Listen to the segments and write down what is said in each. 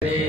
काय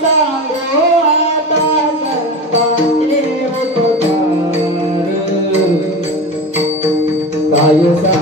सांगो आता संतांचे Ayuh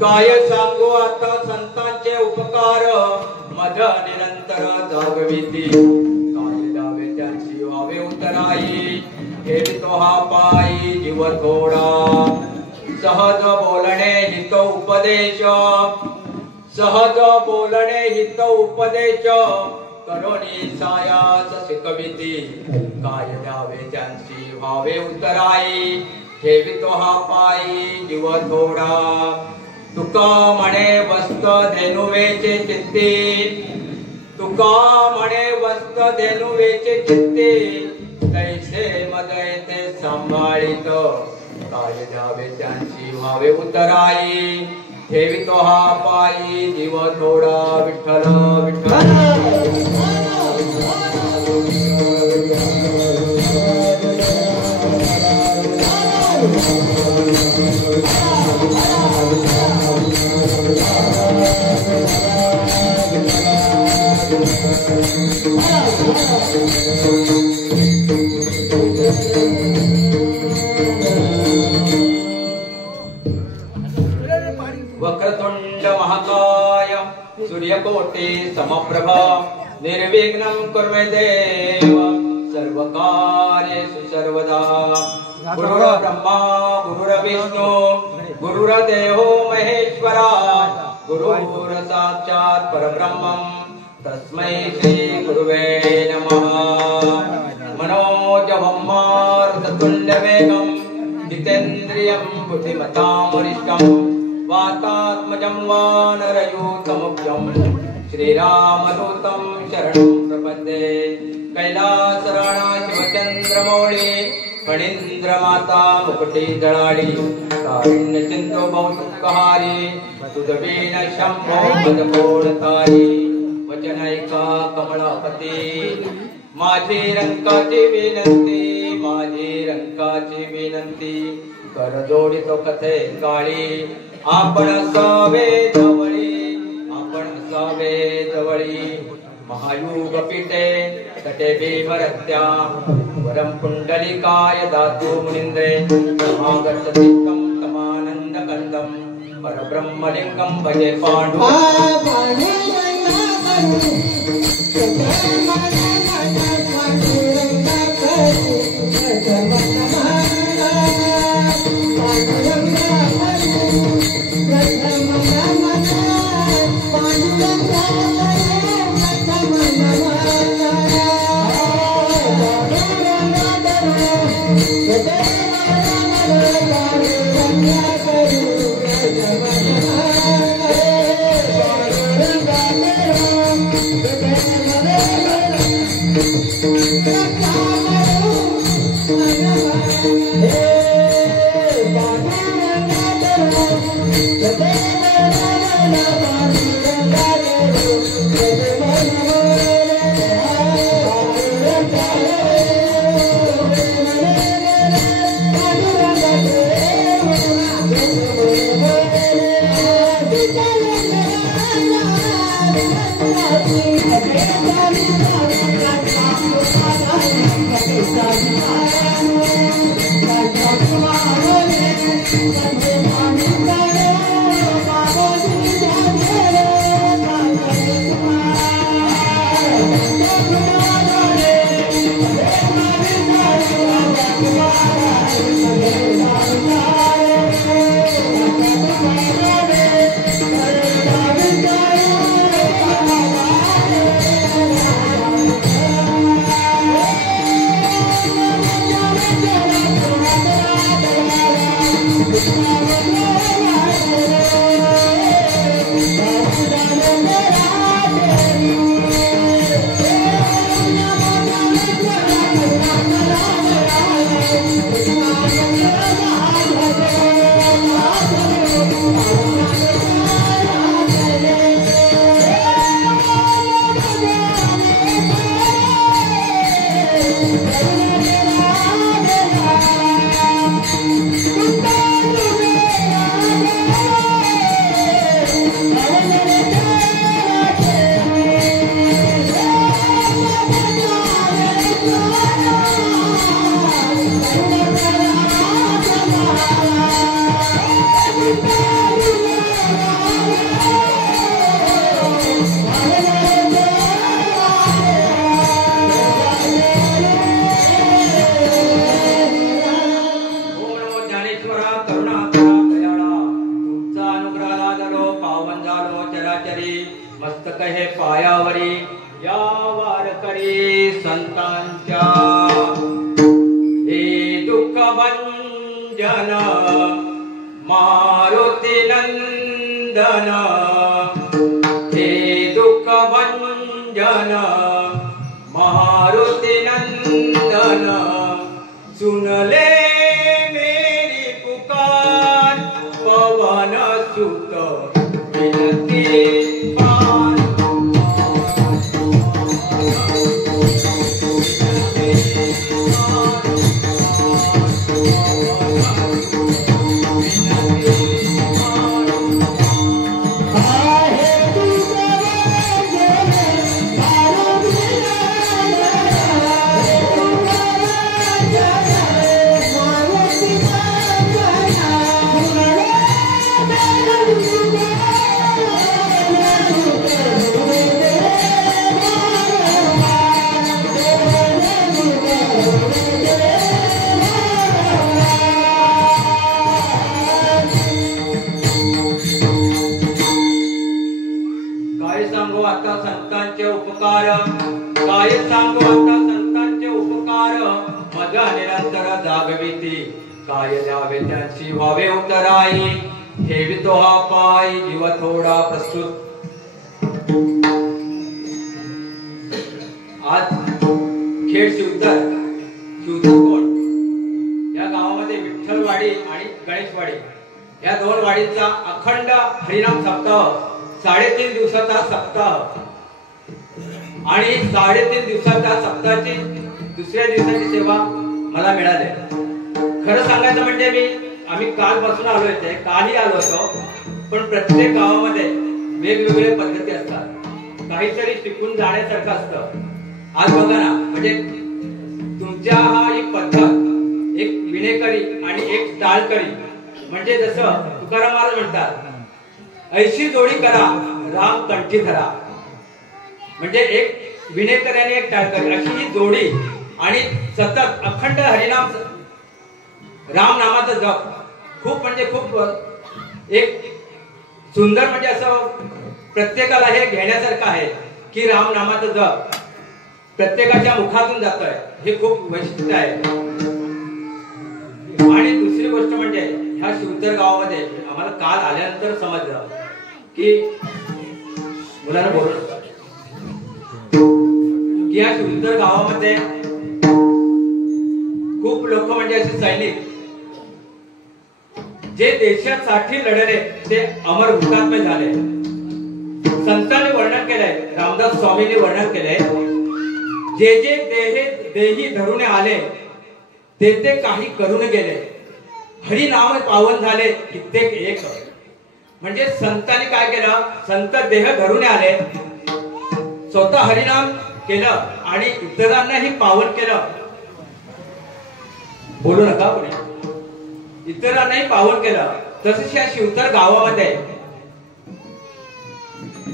काय सांगू आता संतांचे उपकार मध निरंतर जागविती काय दावे त्यांची व्हावे उतराई हेतो हा पायी जीव थोडा सहज बोलणे हित उपदेश सहज बोलणे हित उपदेश करोनी सायास शिकविती काय द्यावे त्यांची व्हावे उतराई ठेवितो हा पायी जीव थोडा तुका म्हणे वस्त धेनुवेचे चित्ती तुका म्हणे वस्त धेनुवेचे चित्ती तैसे मद येथे सांभाळित काय द्यावे त्यांची व्हावे उतराई ठेवितो हा पायी जीव थोडा विठ्ठल विठ्ठल वक्र वक्रतुंड महाकाय सूर्यकोटि समप्रभ निर्विघ्नं कुरु देव सर्वकार्येषु सर्वदा। गुरुर्ब्रह्मा गुरुर्विष्णु गुरुर्देवो महेश्वरा गुरुर्साक्षात् परब्रह्मं तस्मै श्री गुरुवे नमः। मनोजवं मारुततुल्यवेगं जितेन्द्रियं बुद्धिमतां वरिष्ठं वातात्मजं वानरयूथमुख्यं श्रीरामदूतं शरणं प्रपद्ये। कैलासराणा शिवचन्द्रमौळी फणीन्द्रमाता मुकुटिदळाळी कारुण्य सिन्धो बहुदुःखहारी सुदवीन शम्भो पदकोळतारी वचनैका कमलापती माझी रंकाची विनंती माझी रंकाची विनंती कर जोडितो कथे काळी आपण असावे जवळी महायुग पीठे तटे भीमरत्या वरं पुंडलिकाय दातु मुनिन्द्रे समागच्छतिक्कं तमानन्दकन्दं परब्रह्मलिङ्गं भजे पाण्डु। मस्तक हे पायावरी या वारकरी संतांच्या हे दुःख भंजन मारुती नंदन हे दुःख भंजन मारुती नंदन सुनले मेरी पुकार पवन सुत विनती Yeah. उपकार काय सांगू आता संतांचे उपकार मज निरंतर जागविती काय द्यावे त्यांची व्हावे उतराई ठेवितो हा पाय जीव थोडा प्रस्तुत। आज खेड शिवतर कोण या गावामध्ये विठ्ठलवाडी आणि गणेशवाडी या दोन वाडीचा अखंड हरिनाम सप्ताह 3.5 दिवसाचा सप्ताह आणि 3.5 दिवसाच्या सप्ताहाची दुसऱ्या दिवसाची सेवा मला मिळाली। खरं सांगायचं म्हणजे आम्ही कालपासून आलो इथे, कालही आलो होतो, पण प्रत्येक गावामध्ये वेगवेगळ्या पद्धती असतात, काहीतरी शिकून जाण्यासारखं असतं। आज बघा ना, म्हणजे तुमच्या हा एक पद्धत, एक विणेकरी आणि एक टाळकरी, म्हणजे जसं तुकाराम महाराज म्हणतात ऐशी जोडी करा राम कंठी धरा, म्हणजे एक विणेकरी आणि एक टाळकरी अशी ही जोडी आणि सतत अखंड हरिनाम राम नामाचा जप खूप म्हणजे खूप एक सुंदर, म्हणजे असं प्रत्येकाला हे घेण्यासारखं आहे की राम नामाचा जप प्रत्येकाच्या मुखातून जातोय, हे खूप वैशिष्ट्य आहे। आणि दुसरी गोष्ट म्हणजे ह्या शिवतर गावामध्ये आम्हाला काल आल्यानंतर समजलं की मुलांना बोलून की या शिवतर गावामध्ये खूप लोक म्हणजे असे सैनिक जे देशासाठी लढले ते अमर हुतात्मे झाले। संतांनी वर्णन केलंय, रामदास स्वामींनी वर्णन केलंय, जे जे देही धरून आले ते ते काही करून गेले, हरी नाम पावन झाले कित्येक एक। म्हणजे संतांनी काय केलं, संत देह धरून आले, स्वतः हरिनाम केलं आणि इतरांनाही पावन केलं। बोलू नका कोणी, इतरांनाही पावन केलं। तसेच या शिवतर गावामध्ये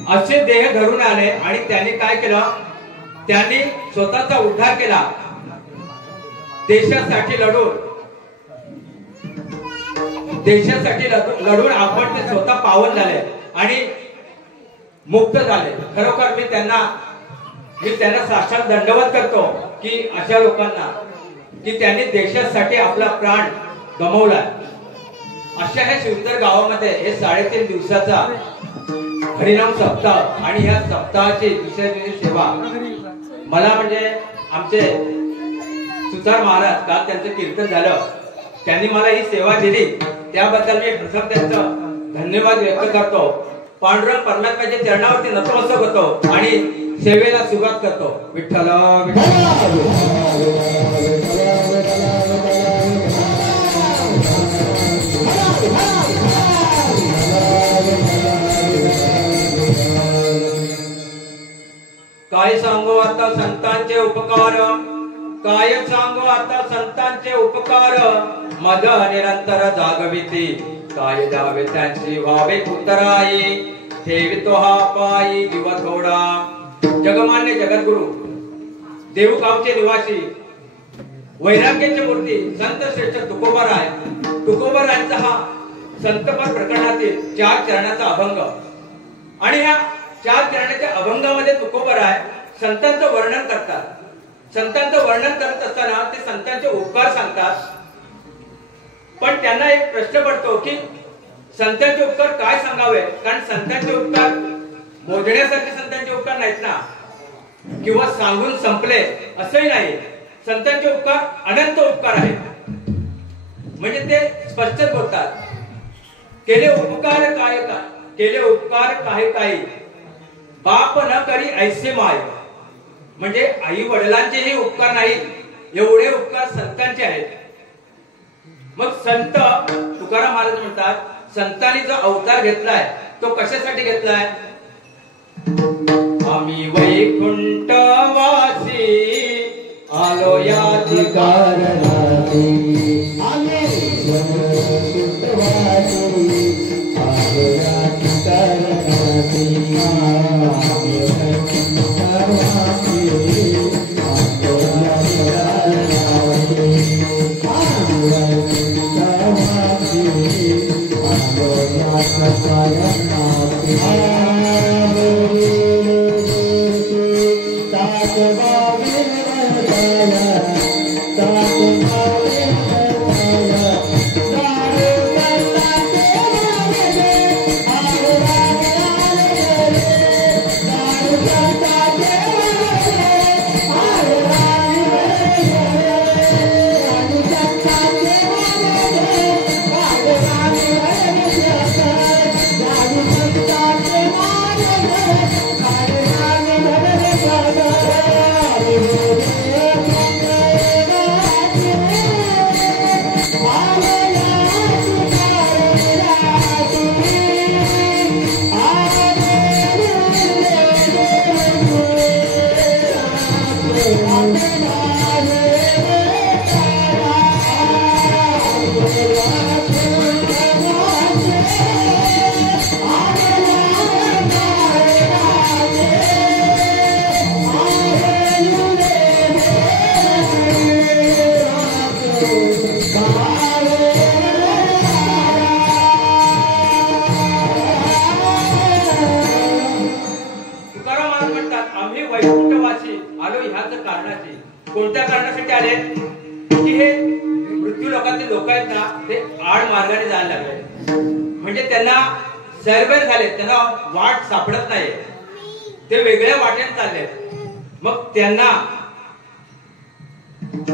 असे देह धरून आले आणि त्यांनी काय केलं, त्यांनी स्वतःचा उद्धार केला, देशासाठी लढून आपण ते स्वतः पावन झाले आणि मुक्त झाले। खरोखर मी त्यांना साक्षात दंडवत करतो की अशा लोकांना की त्यांनी देशासाठी आपला प्राण गमावलाय। अशा ह्या शिवतर गावामध्ये हे 3.5 दिवसाचा हरिनाम सप्ताह आणि ह्या सप्ताहाची दुसऱ्या दिवशी सेवा मला म्हणजे आमचे सुतार महाराज काल त्यांचं कीर्तन झालं, त्यांनी मला ही सेवा दिली, त्याबद्दल मी प्रथम त्यांचं धन्यवाद व्यक्त करतो। पांडुरंग परमात्म्याच्या चरणावरती नतमस्तक होतो आणि सेवेला सुरुवात करतो। विठ्ठल काय सांगू आता संतांचे उपकार, काय सांगू आता संतांचे उपकार मज निरंतर जागविती काय द्यावे त्यांची व्हावे उतराई ठेवितो हा पायी जीव थोडा। जगमान्य जगद्गुरु देऊगावचे निवासी वैराग्याची मूर्ती संत श्रेष्ठ तुकोबारायांचा हा संतपर प्रकरणातील 4 चरणाचा अभंग आणि ह्या 4 चरणाच्या अभंगामध्ये तुकोबाराय संतांचं वर्णन करतात। संतांचं वर्णन करत असताना ते संतांचे उपकार सांगतात, पण त्यांना एक प्रश्न पडतो की संतांचे उपकार काय सांगावे, कारण संतांचे उपकार मोजण्यासारखे संतांचे उपकार नाहीत ना, किंवा सांगून संपले असंही नाही। संतांचे उपकार अनंत उपकार आहेत, म्हणजे ते स्पष्ट बोलतात केले उपकार काही बाप न करी ऐसे माय, म्हणजे आई वडिलांचेही उपकार नाही एवढे उपकार संतांचे आहेत। मग संत तुकाराम महाराज म्हणतात संतांनी जो अवतार घेतलाय तो कशासाठी घेतलाय, आम्ही वैकुंठ वासी आलो या कारणाने, आम्ही वैकुंठ वासी आलो या कारणाने, आम्ही वैकुंठ वासी आलो या कारणाने, आम्ही वैकुंठ वासी आलो या कारणाने। कोणत्या कारणासाठी आले की हे मृत्यू लोकांचे लोक आहेत ना ते आड मार्गाने जायला लागले, म्हणजे त्यांना सैरभैर झाले, त्यांना वाट सापडत नाही, ते वेगळ्या वाटेने चालले. मग त्यांना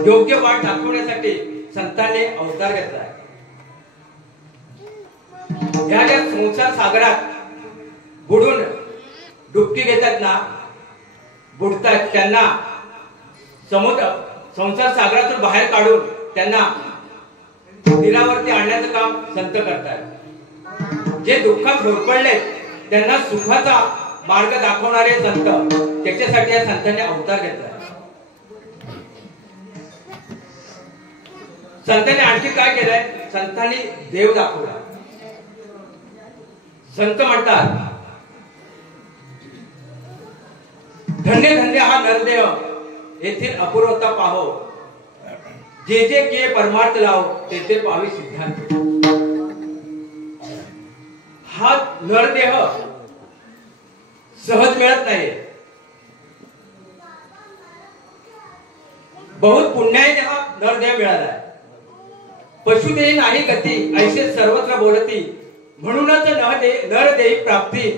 योग्य वाट दाखवण्यासाठी संतांनी अवतार घेतला. ह्या ज्या संसार सागरात बुडून डुबकी घेतात ना, बुडतात, त्यांना संसार सागरातून बाहेर काढून त्यांना तीरावरती आणण्याचं काम संत करतात. जे दुःखात होरपळले त्यांना सुखाचा मार्ग दाखवणारे संत, त्याच्यासाठी या संतांनी अवतार घेतला. संतांनी आणखी काय केलंय, संतांनी देव दाखवला. संत म्हणतात, धन्य धन्य हा नरदेह, येथील अपूर्वता पाहो, जे जे किये परमार्थ लाव, ते ते पावी सिद्धांत. हा नरदेह सहज मिळत नाही, बहुत पुण्याने हा नरदेह मिळाला. पशुदेही नाही गती, ऐसे सर्वत्र बोलती, म्हणूनच नरदेही प्राप्ती.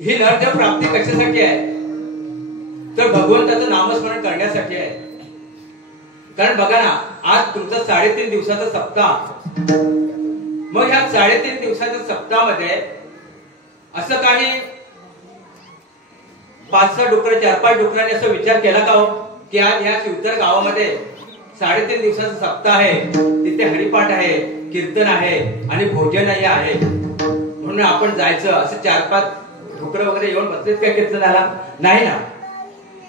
ही नरदेह प्राप्ती कशासाठी आहे, तर भगवंताचं नामस्मरण करण्यासाठी आहे. कारण बघा ना, आज तुमचा 3.5 दिवसाचा सप्ताह, मग ह्या 3.5 दिवसाच्या सप्ताहामध्ये असं काही 5-6 डुकर 4-5 डुकरांनी असं विचार केला का हो की आज ह्या शिवतर गावामध्ये 3.5 दिवसाचा सप्ताह आहे, तिथे हरिपाठ आहे, कीर्तन आहे आणि भोजनही आहे, म्हणून आपण जायचं. असं 4-5 डुकर वगैरे येऊन बसलेत काय कीर्तनाला? नाही ना.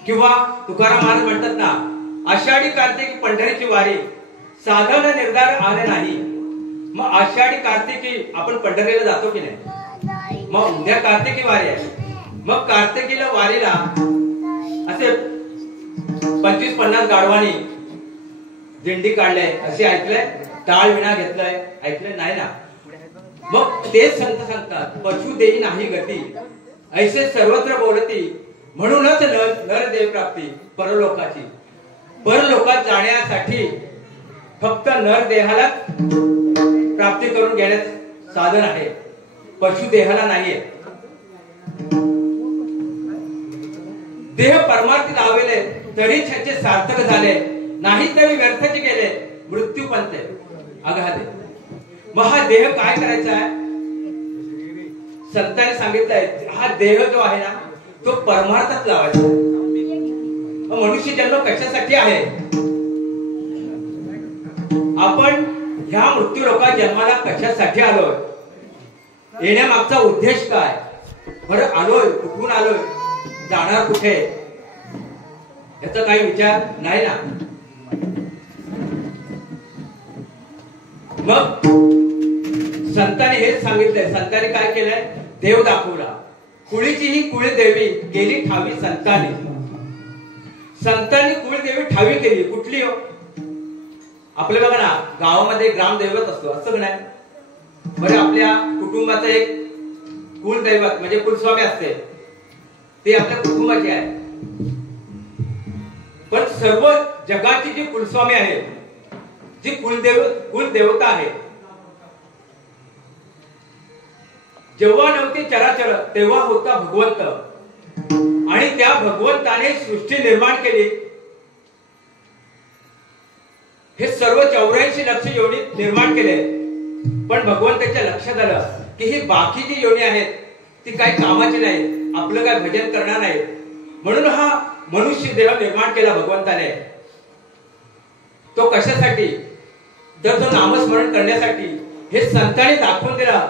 किंवा तुकाराम महाराज म्हणतात ना, आषाढी कार्तिकी पंढरीची वारी, साधन निर्धार आले नाही. मग आषाढी कार्तिकी आपण पंढरीला जातो की नाही? मग उद्या कार्तिकी वारी आहे, मग कार्तिकीला वारीला असे 25-50 गाढवानी दिंडी काढले असे ऐकलंय? टाळ विणा घेतलंय? ऐकलंय नाही ना. मग तेच संत सांगतात, पशु देही नाही गती, ऐसे सर्वत्र बोलती, म्हणूनच नरदेव प्राप्ती परलोकाची. परलोकात जाण्यासाठी फक्त नरदेहाला प्राप्ती करून घेण्यास साधन आहे, पशु देहाला नाहीये. देह परमार्थी लावले तरी त्याचे सार्थक झाले, नाही तरी व्यर्थच गेले, मृत्यू पंथे अगाधे. मग हा देह काय करायचा आहे? संतांनी सांगितलंय, हा देह जो आहे ना तो परमार्थात लावायचा. मनुष्य जन्म कशासाठी आहे? आपण ह्या मृत्यू लोकात जन्माला कशासाठी आलोय? येण्यामागचा उद्देश काय? बरं आलोय, कुठून आलोय, जाणार कुठे, याचा काही विचार नाही ना. मग संतांनी हेच सांगितलंय. संतांनी काय केलंय? देव दाखवला. कुळीची ही कुळदेवी गेली ठावी संतांनी. संतांनी कुळदेवी ठावी केली. कुठली हो? आपले बघा ना, गावामध्ये ग्रामदैवत असतो, असं नाही? बरं, आपल्या कुटुंबाचं एक कुलदैवत म्हणजे कुलस्वामी असते, ते आपल्या कुटुंबाचे आहे. पण सर्व जगाची जी कुलस्वामी आहे, जी कुलदेवता आहे, जेव्हा नव्हती चराचर तेव्हा होता भगवंत, आणि त्या भगवंताने सृष्टी निर्माण केली. हे सर्व 84 लक्ष योनी निर्माण केले. पण भगवंताच्या लक्षात आलं की ही बाकी जी योनी आहेत ती काही कामाची नाही, आपलं काय भजन करणार नाही, म्हणून हा मनुष्य देह निर्माण केला भगवंताने. तो कशासाठी? तर तो नामस्मरण करण्यासाठी. हे संतांनी दाखवून दिला.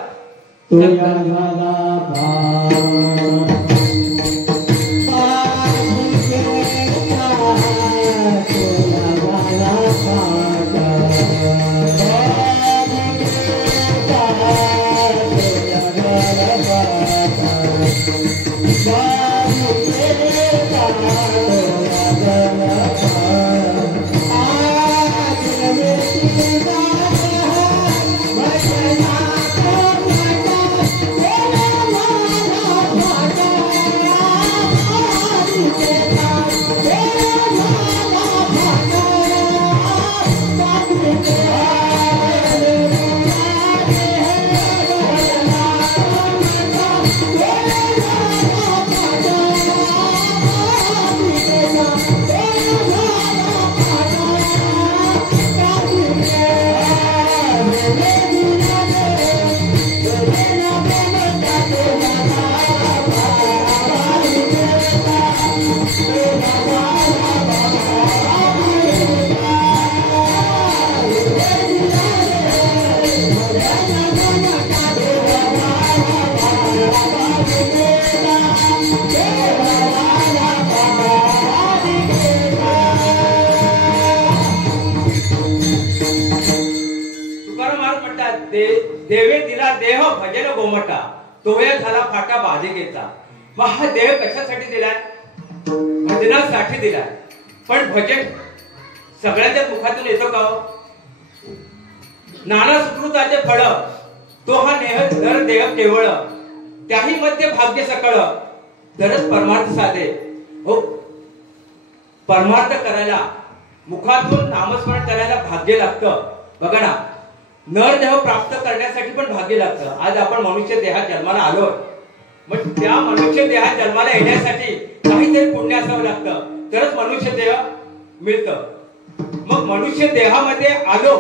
Yeah. भांडे न गोमटा तोया झाला फाटा बाधिकेचा. मग हा देह कशासाठी दिलाय? भजनासाठी दिलाय. पण भजन सगळ्यांच्या मुखातून येतो का हो? नाना सुकृताचे फळ तो हा नर देह केवळ त्याही मध्ये भाग्य सकळ तरच परमार्थ साधे. हो, परमार्थ करायला मुखातून नामस्मरण करायला भाग्य लागतं. बघा ना, नर देह प्राप्त करण्यासाठी पण भाग्य लागतं. आज आपण मनुष्य देहात जन्माला आलोय, मग त्या मनुष्य देहात जन्माला येण्यासाठी काहीतरी पुण्य असावं लागतं, तरच मनुष्य देह मिळतं. मग मनुष्य देहामध्ये आलो,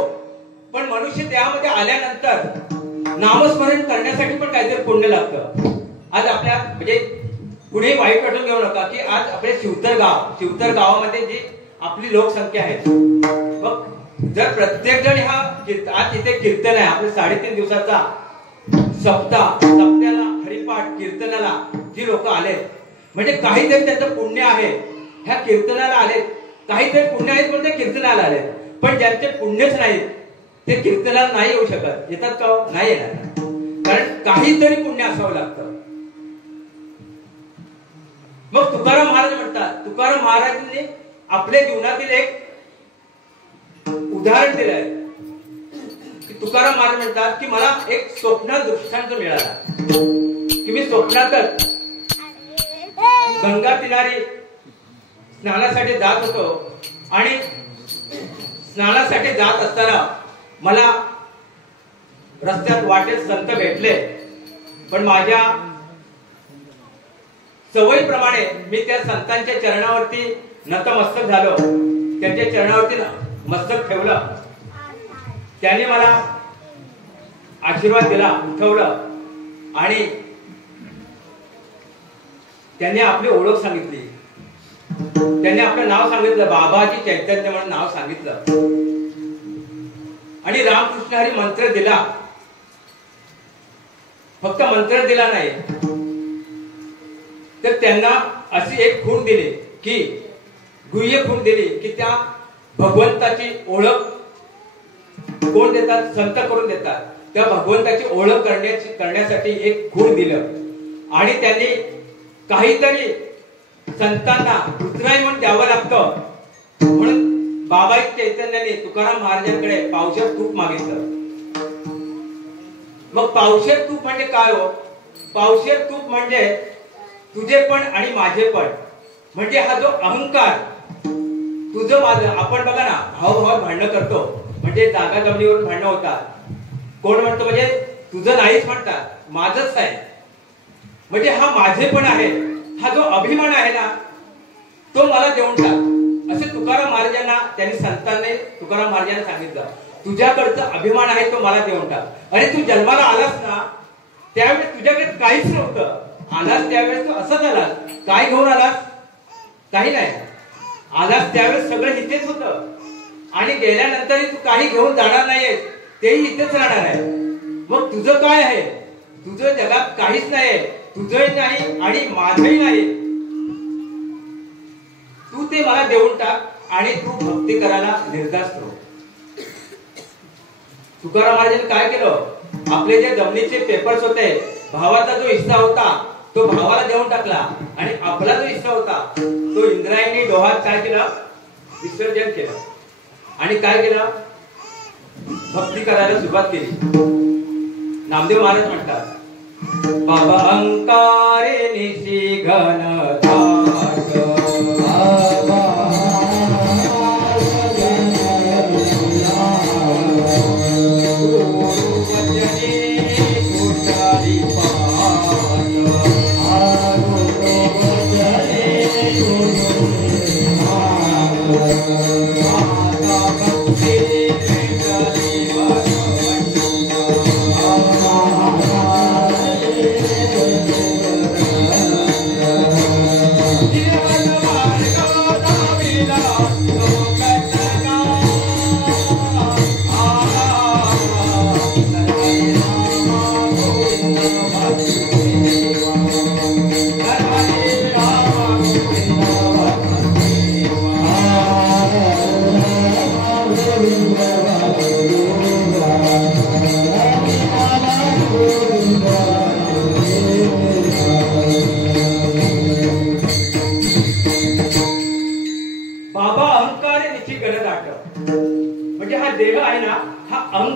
पण मनुष्य देहामध्ये आल्यानंतर नामस्मरण करण्यासाठी पण काहीतरी पुण्य लागतं. आज आपल्या म्हणजे कुणी वाईट वाटून घेऊ नका की आज आपले शिवतर गावामध्ये जी आपली लोकसंख्या आहे, मग जर प्रत्येक जण आज इथे कीर्तन आहे आपल्या 3.5 दिवसाचा सप्त्याला हरिपाठ कीर्तनाला जी लोक आले, म्हणजे काहीतरी त्यांचं पुण्य आहे. ह्या कीर्तनाला आले, काहीतरी पुण्य आहेत म्हणून ते कीर्तनाला आले. पण ज्यांचे पुण्यच नाहीत ते कीर्तनाला नाही येऊ शकत. येतात का? नाही येणार, कारण काहीतरी पुण्य असावं लागतं. मग तुकाराम महाराज म्हणतात, तुकाराम महाराजांनी आपल्या जीवनातील एक उदाहरण दिलंय की तुकाराम महाराज म्हणतात की मला एक स्वप्न दृष्टांत मिळाला की मी स्वप्नातच गंगा किनारी स्नानासाठी जात होतो आणि स्नानासाठी जात असताना मला रस्त्यात वाटेत संत भेटले. पण माझ्या सवयीप्रमाणे मी त्या संतांच्या चरणावरती नतमस्तक झालो, त्यांच्या चरणावरती मस्तक ठेवलं. त्यांनी मला आशीर्वाद दिला, उठवलं आणि त्यांनी आपली ओळख सांगितली. त्यांनी आपलं नाव सांगितलं, बाबाजी चैतन्य म्हणून नाव सांगितलं आणि रामकृष्ण हरी मंत्र दिला. फक्त मंत्र दिला नाही, तर त्यांना अशी एक खूण दिली की गुह्य खूण दिली की त्या भगवंताची ओळख कोण देतात? संत करून देतात. त्या भगवंताची ओळख करण्यासाठी एक खूण दिलं आणि त्यांनी काहीतरी संतांना उत्तरायण म्हणून द्यावं लागतं. म्हणून बाबाजी चैतन्याने तुकाराम महाराजांकडे पावशेर तूप मागितलं. मग पावशेर तूप म्हणजे काय हो? पावशेर तूप म्हणजे तुझे पण आणि माझे पण, म्हणजे हा जो अहंकार तुझं माझं, आपण बघा ना भाऊ भांडणं करतो, म्हणजे जागा जमिनीवरून भांडणं होतात. कोण म्हणतो म्हणजे तुझं नाहीच म्हणतात, माझंच आहे, म्हणजे हा माझे पण आहे. हा जो अभिमान आहे ना तो मला देऊन टाक, असे तुकाराम महाराजांना त्यांनी संतांनी तुकाराम महाराजांना सांगितलं. तुझ्याकडचा अभिमान आहे तो मला देऊन टाक. अरे तू जन्माला आलास ना त्यावेळेस तुझ्याकडे काहीच नव्हतं, आलास त्यावेळेस तू असाच आलास. काय घेऊन आलास? काही नाही. आलास त्यावेळेस सगळं इथेच होतं आणि गेल्यानंतरही तू काही घेऊन जाणार नाहीयेस, तेही इथेच राहणार आहे. मग तुझं काय आहे? तुझं जगात काहीच नाही, तुझंही नाही आणि माझंही नाही. तू ते मला देऊन टाक आणि तू भक्ती करायला निर्धास्त हो. तुकाराम महाराजांनी काय केलं? आपले जे जमिनीचे पेपर्स होते, भावाचा जो हिस्सा होता तो भावाला देऊन टाकला आणि आपला जो हिस्सा होता तो इंद्रायणी डोहात काय केलं? विसर्जन केलं. आणि काय केलं? भक्ती करायला सुरुवात केली. नामदेव महाराज म्हणतात, बाबा अंकारे निशी घन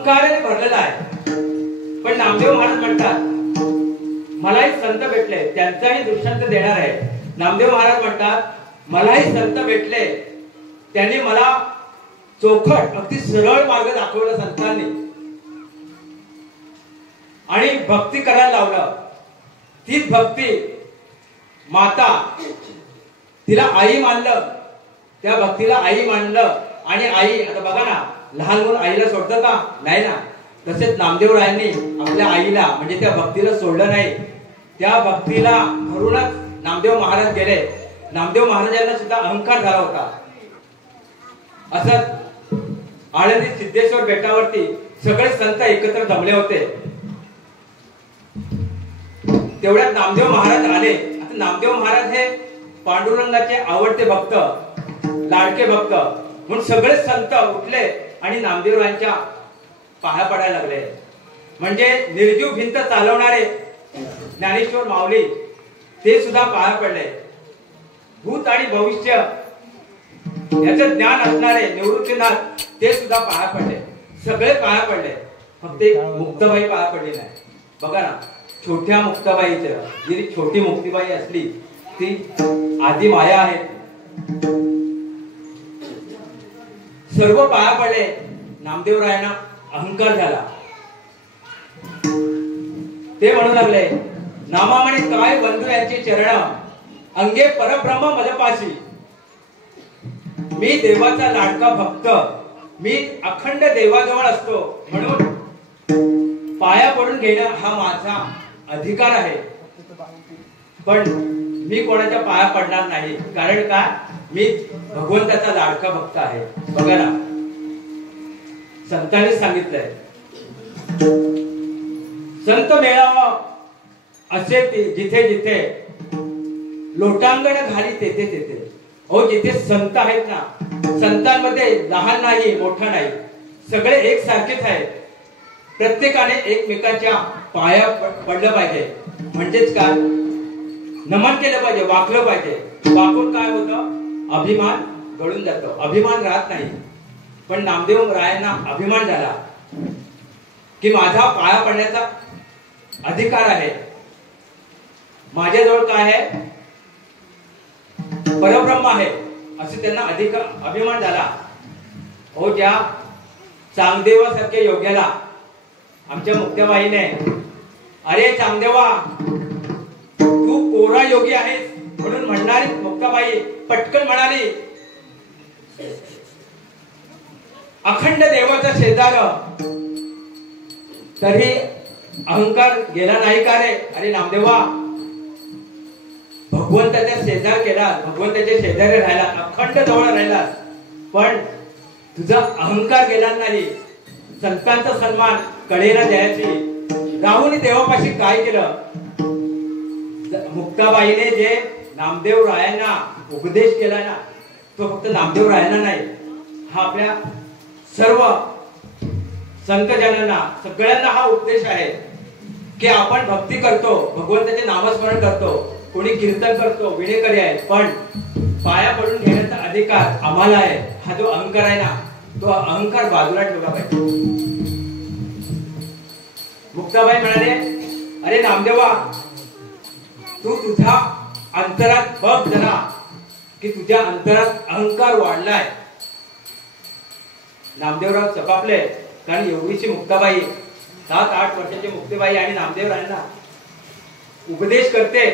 अहंकाराने भरलेला आहे. पण नामदेव महाराज म्हणतात मलाही संत भेटले, त्यांचाही दृष्टांत देणार आहे. नामदेव महाराज म्हणतात मलाही संत भेटले, त्यांनी मला चोखट अगदी सरळ मार्ग दाखवला संतांनी आणि भक्ती करायला लावलं. तीच भक्ती माता, तिला आई मानलं, त्या भक्तीला आई मानलं. आणि आई, आता बघा ना, लहान मुलं आईला सोडतं का? नाही ना. तसेच नामदेवरायांनी आपल्या आईला म्हणजे त्या भक्तीला सोडलं नाही. त्या भक्तीला धरूनच नामदेव महाराज गेले. नामदेव महाराजांना सुद्धा अहंकार झाला होता. असं आळंदी सिद्धेश्वर बेटावरती सगळे संत एकत्र जमले होते. तेवढ्यात नामदेव महाराज आले. आता नामदेव महाराज हे पांडुरंगाचे आवडते भक्त, लाडके भक्त, म्हणून सगळे संत उठले आणि नामदेवरायांच्या पाया पडायला लागले. म्हणजे निर्जीव भिंत चालवणारे ज्ञानेश्वर माऊली ते सुद्धा पाया पडले. भूत आणि भविष्य याचं ज्ञान असणारे निवृत्तीनाथ ते सुद्धा पाया पडले. सगळे पाया पडले. फक्त एक मुक्ताबाई पाया पडली नाही. बघा ना, छोट्या मुक्ताबाईचं, जी छोटी मुक्तीबाई असली ती आदी माया आहे. सर्व पाया पडले. नामदेवरायांना अहंकार झाला. ते म्हणू लागले नामामणी काय बंधू यांची चरण, अंगे परब्रह्म मदपाशी. मी देवाचा लाडका भक्त, मी अखंड देवाजवळ असतो, म्हणून पाया पडून घेणं हा माझा अधिकार आहे. पण मी कोणाच्या पाया पडणार नाही. कारण काय? मी भगवंताचा लाडका भक्त आहे. बघा ना, संतांनी सांगितलंय संत मेळावा असे जिथे जिथे लोटांगण घाली तेथे तेथे. अहो, जिथे संत आहेत ना, संतांमध्ये लहान नाही मोठा नाही, सगळे एकसारखेच आहेत. प्रत्येकाने एकमेकांच्या पाया पडलं पाहिजे. म्हणजेच काय? नमन केलं पाहिजे, वाकलं पाहिजे. वाकून काय होतं? अभिमान गळून जातो, अभिमान राहत नाही. पण नामदेव रायांना अभिमान झाला की माझा पाया पडण्याचा अधिकार आहे. माझ्याजवळ काय आहे? परब्रह्म आहे, असे त्यांना अभिमान झाला. हो, ज्या चांगदेवासारख्या योग्याला आमच्या मुक्ताबाईने, अरे चांगदेवा तू कोरा योगी आहेस म्हणून म्हणणारी मुक्ताबाई पटकन म्हणाली, अखंड देवाचा शेजार, तरी अहंकार गेला नाही का रे? अरे नामदेवा, भगवंताच्या शेजार केला, भगवंताच्या शेजारी राहिला, अखंड जवळ राहिला, पण तुझा अहंकार गेला नाही. संतांचा सन्मान कळेला द्यायची. राहून देवापाशी काय केलं? मुक्ताबाईने जे नामदेव रायांना उपदेश केला ना, तो फक्त नामदेव रायांना नाही, हा आपल्या सर्व संतजनांना, सगळ्यांना हा उपदेश आहे की आपण भक्ती करतो, भगवंताचे नामस्मरण करतो, कोणी कीर्तन करतो, विणेकरी आहे, पण पाया पडून घेण्याचा अधिकार आम्हाला आहे. हा जो अहंकार आहे ना, तो अहंकार बाजूला ठेवला पाहिजे. मुक्ताबाई म्हणाले, अरे नामदेवा तू तुझ्या अंतरात बघ जरा की तुझ्या अंतरात अहंकार वाढलाय. नामदेवराव चपापले, कारण एवढीची मुक्ताबाई, 7-8 वर्षाची मुक्ताबाई आणि नामदेवरायांना उपदेश करते.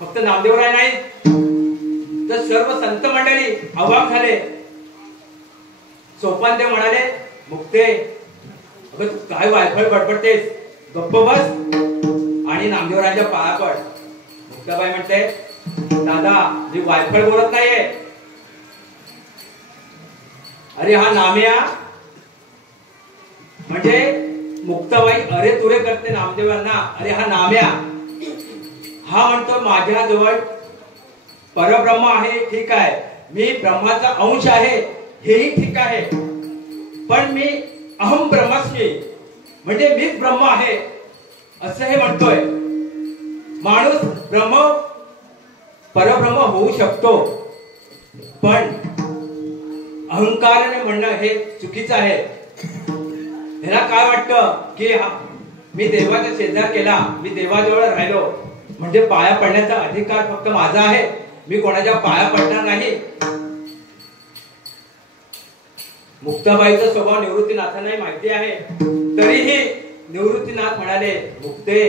फक्त नामदेवराय नाही तर सर्व संत मंडळी अवाक झाले. सोपानदेव म्हणाले, मुक्ते अगं तू काय वायफळ बडबडतेस, गप्प बस आणि नामदेवरायांच्या पाया पड. मुक्ताबाई म्हणते, दादा मी वायफळ बोलत नाहीये. अरे हा नाम्या, म्हणजे मुक्ताबाई अरे तुरे करते नामदेवांना. अरे हा नाम्या, हा म्हणतो माझ्या जवळ परब्रह्म आहे, ठीक आहे, मी ब्रह्माचा अंश आहे, हेही ठीक आहे, पण मी अहम ब्रह्मस्मी, म्हणजे मीच ब्रह्म आहे असं हे म्हणतोय. माणूस परब्रह्म होऊ शकतो, पण अहंकाराने म्हणणं हे चुकीचं आहे. ह्याला काय वाटतं की मी देवाचा शेजार केला, मी देवाजवळ राहिलो म्हणजे पाया पडण्याचा अधिकार फक्त माझा आहे, मी कोणाच्या पाया पडणार नाही. मुक्ताबाईचा स्वभाव निवृत्तीनाथांनाही माहिती आहे, तरीही निवृत्तीनाथ म्हणाले, मुक्ते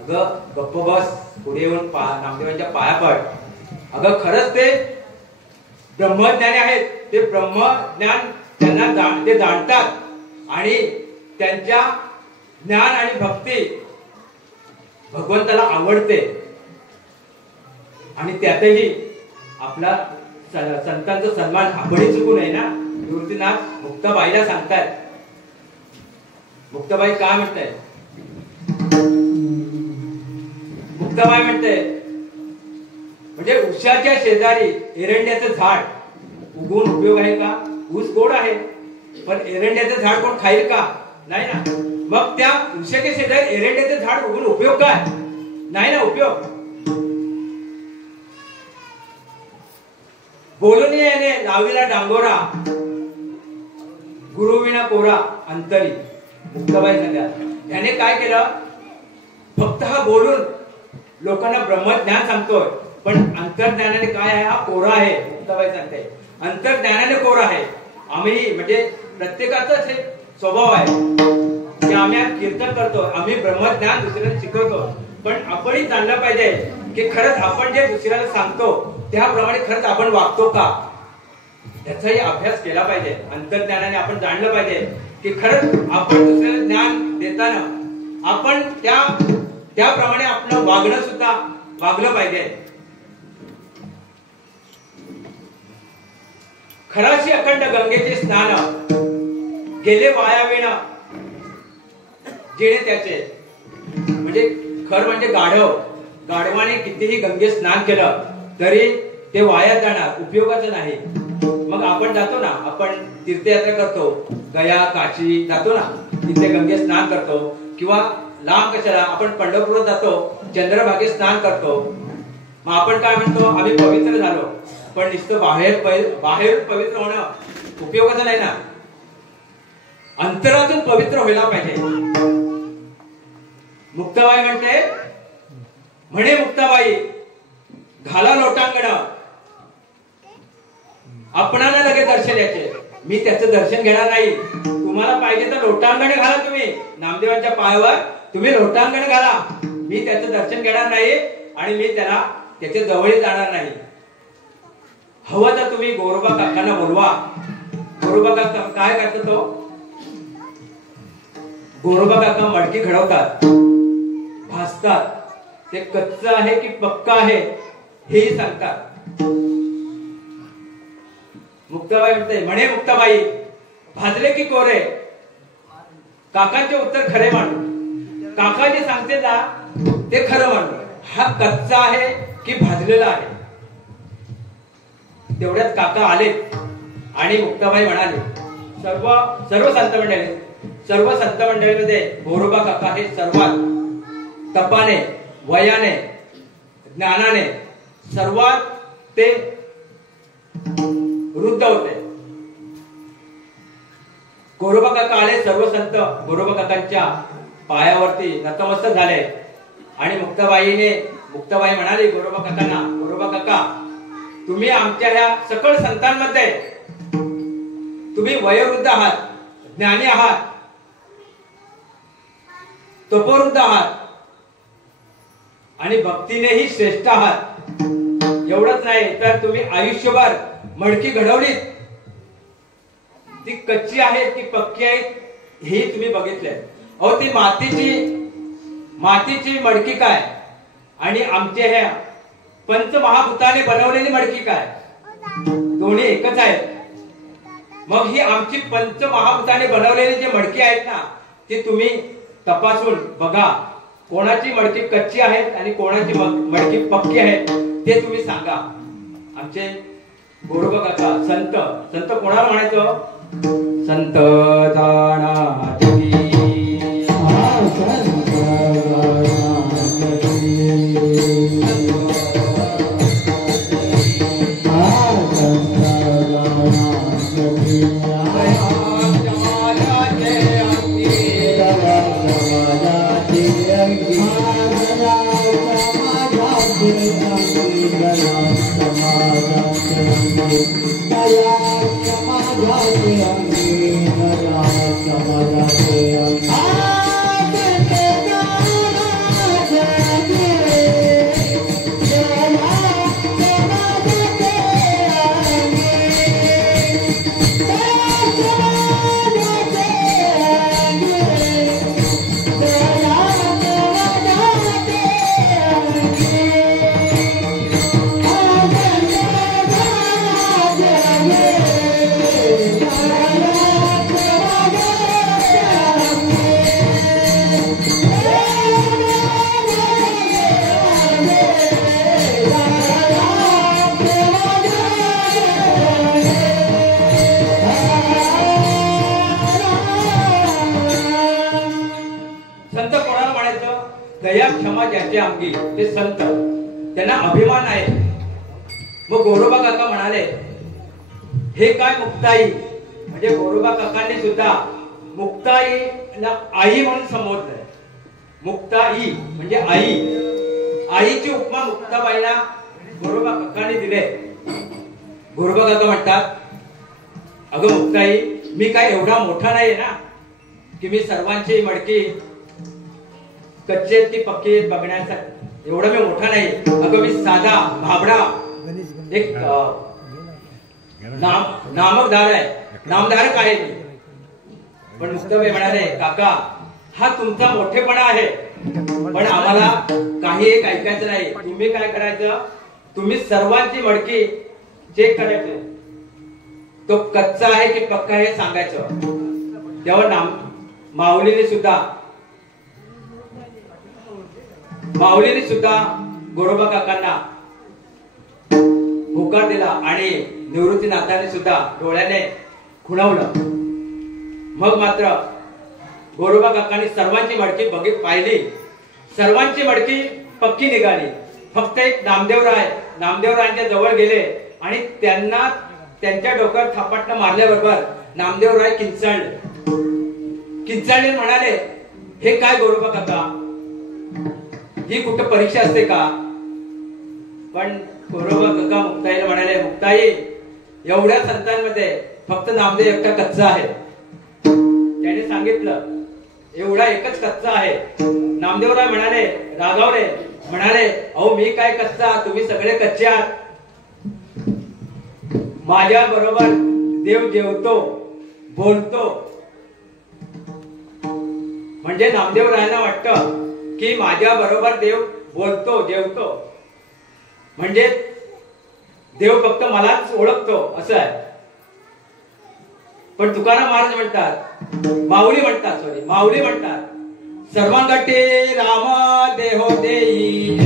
अगं गप्प बस, पुढे येऊन नामदेवांच्या पाया पड. अगं खरंच ते ब्रह्मज्ञानी आहेत, ते ब्रह्मज्ञान त्यांना ते जाणतात आणि त्यांच्या ज्ञान आणि भक्ती भगवंताला आवडते. आणि त्यातही आपला संतांचा सन्मान आपणही चुकू नये ना. निवृत्तीनाथ मुक्ताबाईला सांगतात. मुक्ताबाई काय म्हणताय? मुक्ताबाई म्हणते म्हणजे उसाच्या शेजारी एरंड्याचं झाड उगवून उपयोग आहे का? ऊस गोड आहे पण एरंड्याचं झाड कोण खाईल का? नाही ना. मग त्या उसाच्या शेजारी एरंड्याचं झाड उगवून उपयोग काय? नाही ना उपयोग. बोलून याने लाविला डांगोरा, गुरुविना कोरा अंतरी. मुक्ताबाई सांगतात याने काय केलं? फक्त हा बोलून लोकांना ब्रह्मज्ञान सांगतोय पण अंतर्ज्ञानाने काय आहे? हा कोरा आहे. मुक्ताबाई सांगते अंतर्ज्ञानाने कोरा आहे. आम्ही म्हणजे प्रत्येकाचाच हे स्वभाव आहे की आम्ही कीर्तन करतो, आम्ही ब्रह्मज्ञान दुसऱ्याला शिकवतो, पण आपणही जाणलं पाहिजे की खरंच आपण जे दुसऱ्याला सांगतो त्याप्रमाणे खरंच आपण वागतो का, त्याचाही अभ्यास केला पाहिजे. अंतर्ज्ञानाने आपण जाणलं पाहिजे की खरंच आपण दुसऱ्याला ज्ञान देताना आपण त्याप्रमाणे आपलं वागणं सुद्धा वागलं पाहिजे. खराशी अखंड गंगेचे स्नान गेले वायाविण जेणे त्याचे. म्हणजे खर म्हणजे गाढवाने कितीही गंगे स्नान केलं तरी ते वाया जाणार, उपयोगाचं नाही. मग आपण जातो ना, आपण तीर्थयात्रा करतो, गया काशी जातो ना, तिथे गंगे स्नान करतो, किंवा लांब कशाला आपण पंढरपूरला जातो, चंद्रभागेत स्नान करतो. मग आपण काय म्हणतो? आम्ही पवित्र झालो. पण नुसतं बाहेर पवित्र होणं उपयोगाचं नाही ना. अंतरातून पवित्र व्हायला पाहिजे. मुक्ताबाई म्हणते म्हणे मुक्ताबाई घाला लोटांगण आपणाला लगे दर्शन याचे. मी त्याचं दर्शन घेणार नाही. तुम्हाला पाहिजे तर लोटांगण घाला, तुम्ही नामदेवांच्या पायावर तुम्ही लोटांगण घाला. मी त्याचं दर्शन घेणार नाही आणि मी त्याच्या जवळ जाणार नाही. हवं तर तुम्ही गोरोबा काकांना बोलवा. गोरोबा काका काय करतो? तो गोरोबा काका मडकी घडवतात, भासतात. ते कच्च आहे की पक्का आहे हेही सांगतात. मुक्ताबाई म्हणते म्हणे मुक्ताबाई भाजले की कोरे. काकांचे उत्तर खरे मानू. काका जे सांगते ना ते खरं मानू. हा कच्चा आहे की भाजलेला आहे. तेवढ्यात काका आले आणि मुक्ताबाई म्हणाले सर्व संत मंडळीमध्ये गोरोबा काका हे सर्वात तपाने, वयाने, ज्ञानाने सर्वात ते वृद्ध होते. गोरोबा काका आले. सर्व संत गोरोबा काकांच्या पायावरती नतमस्तक झाले आणि मुक्ताबाई म्हणाली गोरोबा काकांना, गोरोबा काका तुम्ही आमच्या ह्या सकळ संतांमध्ये तुम्ही वयोवृद्ध आहात, ज्ञानी आहात, तपोवृद्ध आहात आणि भक्तीनेही श्रेष्ठ आहात. एवढंच नाही तर तुम्ही आयुष्यभर मडकी घडवलीत. ती कच्ची आहे की पक्की आहे हे तुम्ही बघितलंय. अहो ती मातीची मडकी काय आणि आमच्या ह्या पंचमहाभूताने बनवलेली मडकी काय, दोन्ही एकच आहेत. मग ही आमची पंचमहाभूताने बनवलेली जी मडकी आहेत ना ती तुम्ही तपासून बघा. कोणाची मडकी कच्ची आहे आणि कोणाची मडकी पक्की आहे ते तुम्ही सांगा. आमचे गोरोबा काका संत कोणाला म्हणायचं? संत जाणा Yeah. दया क्षमा ज्याचे अंगी ते संत, त्यांना अभिमान आहे. मग गोरोबा काका म्हणाले, हे काय मुक्ताई, म्हणजे गोरोबा काकांनी सुद्धा मुक्ताईला आई म्हणून संबोधलंय. मुक्ताई म्हणजे आई. आईची उपमा मुक्ताबाईला गोरोबा काकांनी दिले. गोरोबा काका म्हणतात, अगं मुक्ताई, मी काय एवढा मोठा नाहीये ना की मी सर्वांची मडकी कच्चे ती पक्की बघण्यासाठी, एवढा मी मोठा नाही. अगं मी साधा भाबडा एक नामकदार आहे, नामधारक आहे मी. पण मुक्ताबाई म्हणाले, काका हा तुमचा मोठेपणा आहे, पण आम्हाला काही एक ऐकायचं नाही. तुम्ही काय करायचं, तुम्ही सर्वांची मडकी चेक करायचे, तो कच्चा आहे की पक्का हे सांगायचं. तेव्हा माऊलीने सुद्धा गोरोबा काकांना होकार दिला आणि निवृत्तीनाथाने सुद्धा डोळ्याने खुणावलं. मग मात्र गोरोबा काकांनी सर्वांची मडकी पाहिली. सर्वांची मडकी पक्की निघाली. फक्त एक नामदेवरायांच्या जवळ गेले आणि त्यांना त्यांच्या डोक्यावर थापाटणं मारल्याबरोबर नामदेवराय किंचाळले म्हणाले, हे काय गोरोबा काका, ही कुठं परीक्षा असते का? पण गोरोबा काका मुक्ताईला म्हणाले, मुक्ताई, एवढ्या संतांमध्ये फक्त नामदेव एकटा कच्चा आहे. त्याने सांगितलं, एवढा एकच कच्चा आहे. नामदेवराय म्हणाले, रागावले, म्हणाले, अहो मी काय कच्चा, तुम्ही सगळे कच्चे आहात. माझ्या बरोबर देव जेवतो, बोलतो. म्हणजे नामदेवरायांना वाटतं की माझ्या बरोबर देव बोलतो, जेवतो, म्हणजे देव फक्त मलाच ओळखतो असं आहे. पण तुकाराम महाराज म्हणतात, माऊली म्हणतात, सर्वांगटे राम देहो देई,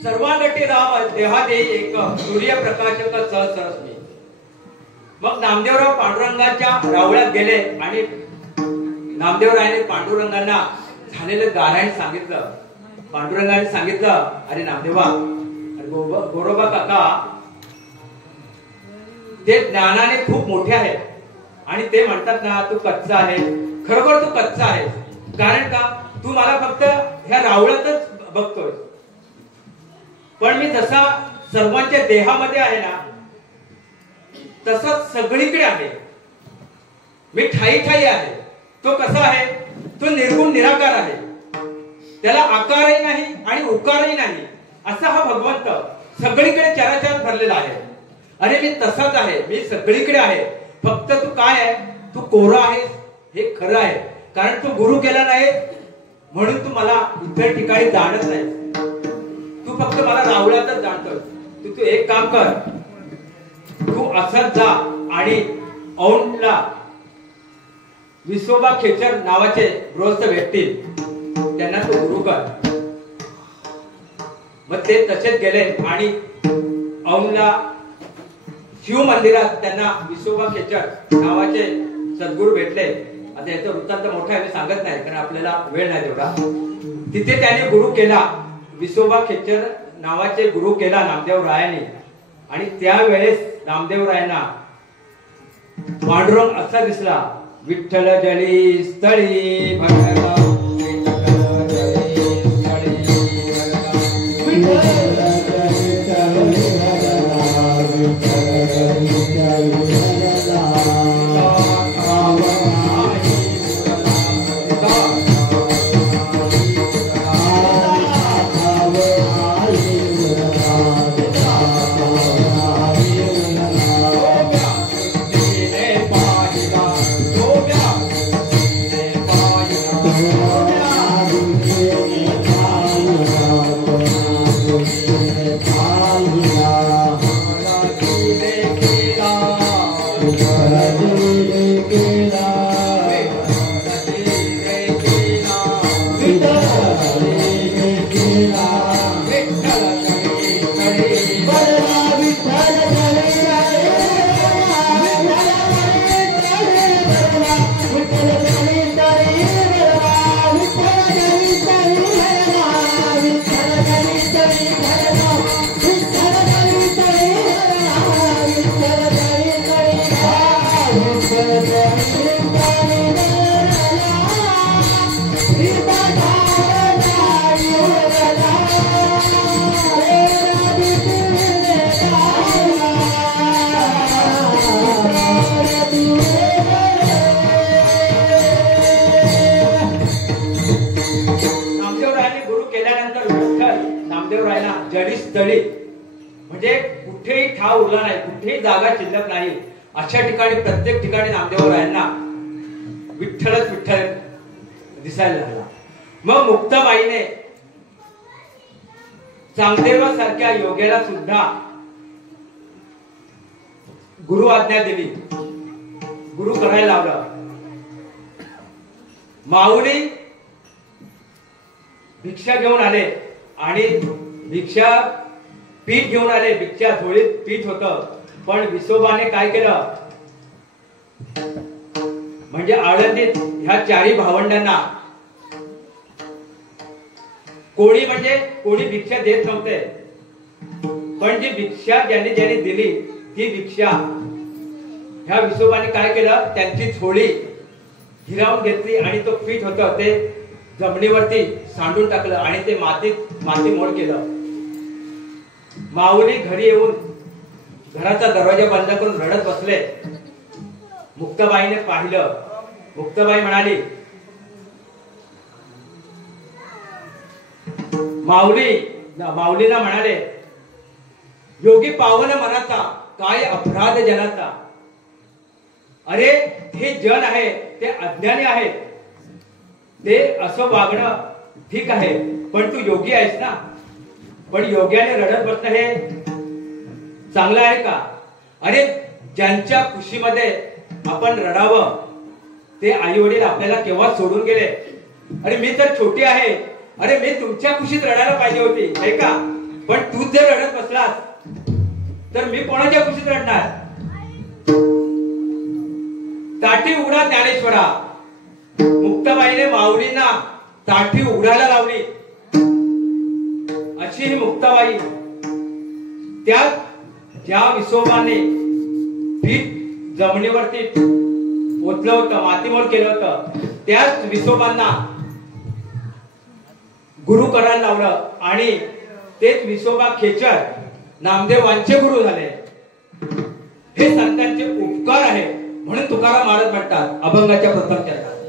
सर्वांगटे राम देहा देई, सूर्यप्रकाशक सहस्रश्मी. मग नामदेवराव पांडुरंगाच्या रावळ्यात गेले आणि नामदेवरायाने पांडुरंगांना झालेलं गाऱ्हाण सांगितलं. पांडुरंगाने सांगितलं, अरे नामदेवा, गोरोबा काका ते ज्ञानाने खूप मोठे आहेत आणि ते म्हणतात ना, तू कच्चा आहे. खरोखर तू कच्चा आहे. कारण का, तू मला फक्त ह्या रावळ्यातच बघतोय, पण मी जसा सर्वांच्या देहामध्ये आहे ना, तसंच सगळीकडे आहे. मी ठाई ठाई आहे. तो कसा आहे, तो निर्गुण निराकार आहे, त्याला आकारही नाही आणि उकारही नाही, असा हा भगवंत सगळीकडे चराचरात भरलेला आहे. अरे मी तसाच आहे, मी सगळीकडे आहे, फक्त तू काय आहे, तू कोरा आहेस हे खरं आहे, कारण तू गुरु केला नाही म्हणून तू मला इतर ठिकाणी जाणत नाही. तू फक्त मला रावळातच जाणतोस. तू एक काम कर, तू असंच जा आणि औंधला विसोबा खेचर नावाचे गृहस्थ भेटतील, त्यांना तू गुरु कर. मग ते तसेच गेले आणि औंधला शिव मंदिरात त्यांना विसोबा खेचर नावाचे सद्गुरू भेटले. आता याचा वृत्तांत मोठा आहे, मी सांगत नाही कारण आपल्याला वेळ नाही तेवढा. तिथे त्याने गुरु केला, विसोबा खेचर नावाचे गुरु केला नामदेव रायांनी. आणि त्यावेळेस नामदेव रायांना पांडुरंग असा दिसला, विठ्ठल जळी स्थळी भगवा, विठ्ठल जळी स्थळी म्हणजे कुठेही ठाव उरला नाही, कुठेही जागा शिल्लक नाही. अशा ठिकाणी प्रत्येक ठिकाणी नामदेव रायांना विठ्ठलच विठ्ठल दिसायला लागला. मग मुक्ताबाईने चांगदेवासारख्या योग्याला सुद्धा गुरु आज्ञा दिली, गुरु करायला लावलं. माऊली भिक्षा घेऊन आले आणि भिक्षा पीठ घेऊन आले. भिक्षा झोळीत पीठ होतं, पण विसोबाने काय केलं, म्हणजे आळंदीत ह्या चारी भावंडांना कोणी भिक्षा देत नव्हते, पण जी भिक्षा ज्यांनी दिली ती भिक्षा ह्या विसोबाने काय केलं, त्यांची झोळी हिरावून घेतली आणि तो पीठ होतं ते जमिनीवरती सांडून टाकलं आणि ते माती मोड केलं. माऊली घरी येऊन घराचा दरवाजा बंद करून रडत बसले. मुक्ताबाईने पाहिलं. मुक्ताबाई म्हणाली, माऊलीला म्हणाले, योगी पावन मनाचा काय अपराध जनाचा. अरे हे जन आहे ते अज्ञानी आहे, ते असं वागणं ठीक आहे, पण तू योगी आहेस ना, पण योग्याने रडत बसणं हे चांगलं आहे का. अरे ज्यांच्या खुशीमध्ये आपण रडावं ते आई वडील आपल्याला केव्हा सोडून गेले. अरे मी तर छोटी आहे, अरे मी तुमच्या खुशीत रडायला पाहिजे होती नाही का, पण तूच जर रडत बसलास तर मी कोणाच्या खुशीत रडणार. ताटी उघडा ज्ञानेश्वरा. मुक्ताबाईने माऊलींना ताटी उघडायला लावली. अशी ही मुक्ताबाई त्यात ज्या विसोबाने पीठ जमिनीवरती ओतलं होतं, मातीमोल केलं होतं, त्याच विसोबांना गुरु करायला लावलं आणि तेच विसोबा खेचर नामदेवांचे गुरु झाले. हे संतांचे उपकार आहे म्हणून तुकाराम महाराज म्हणतात अभंगाच्या प्रथम चरणात,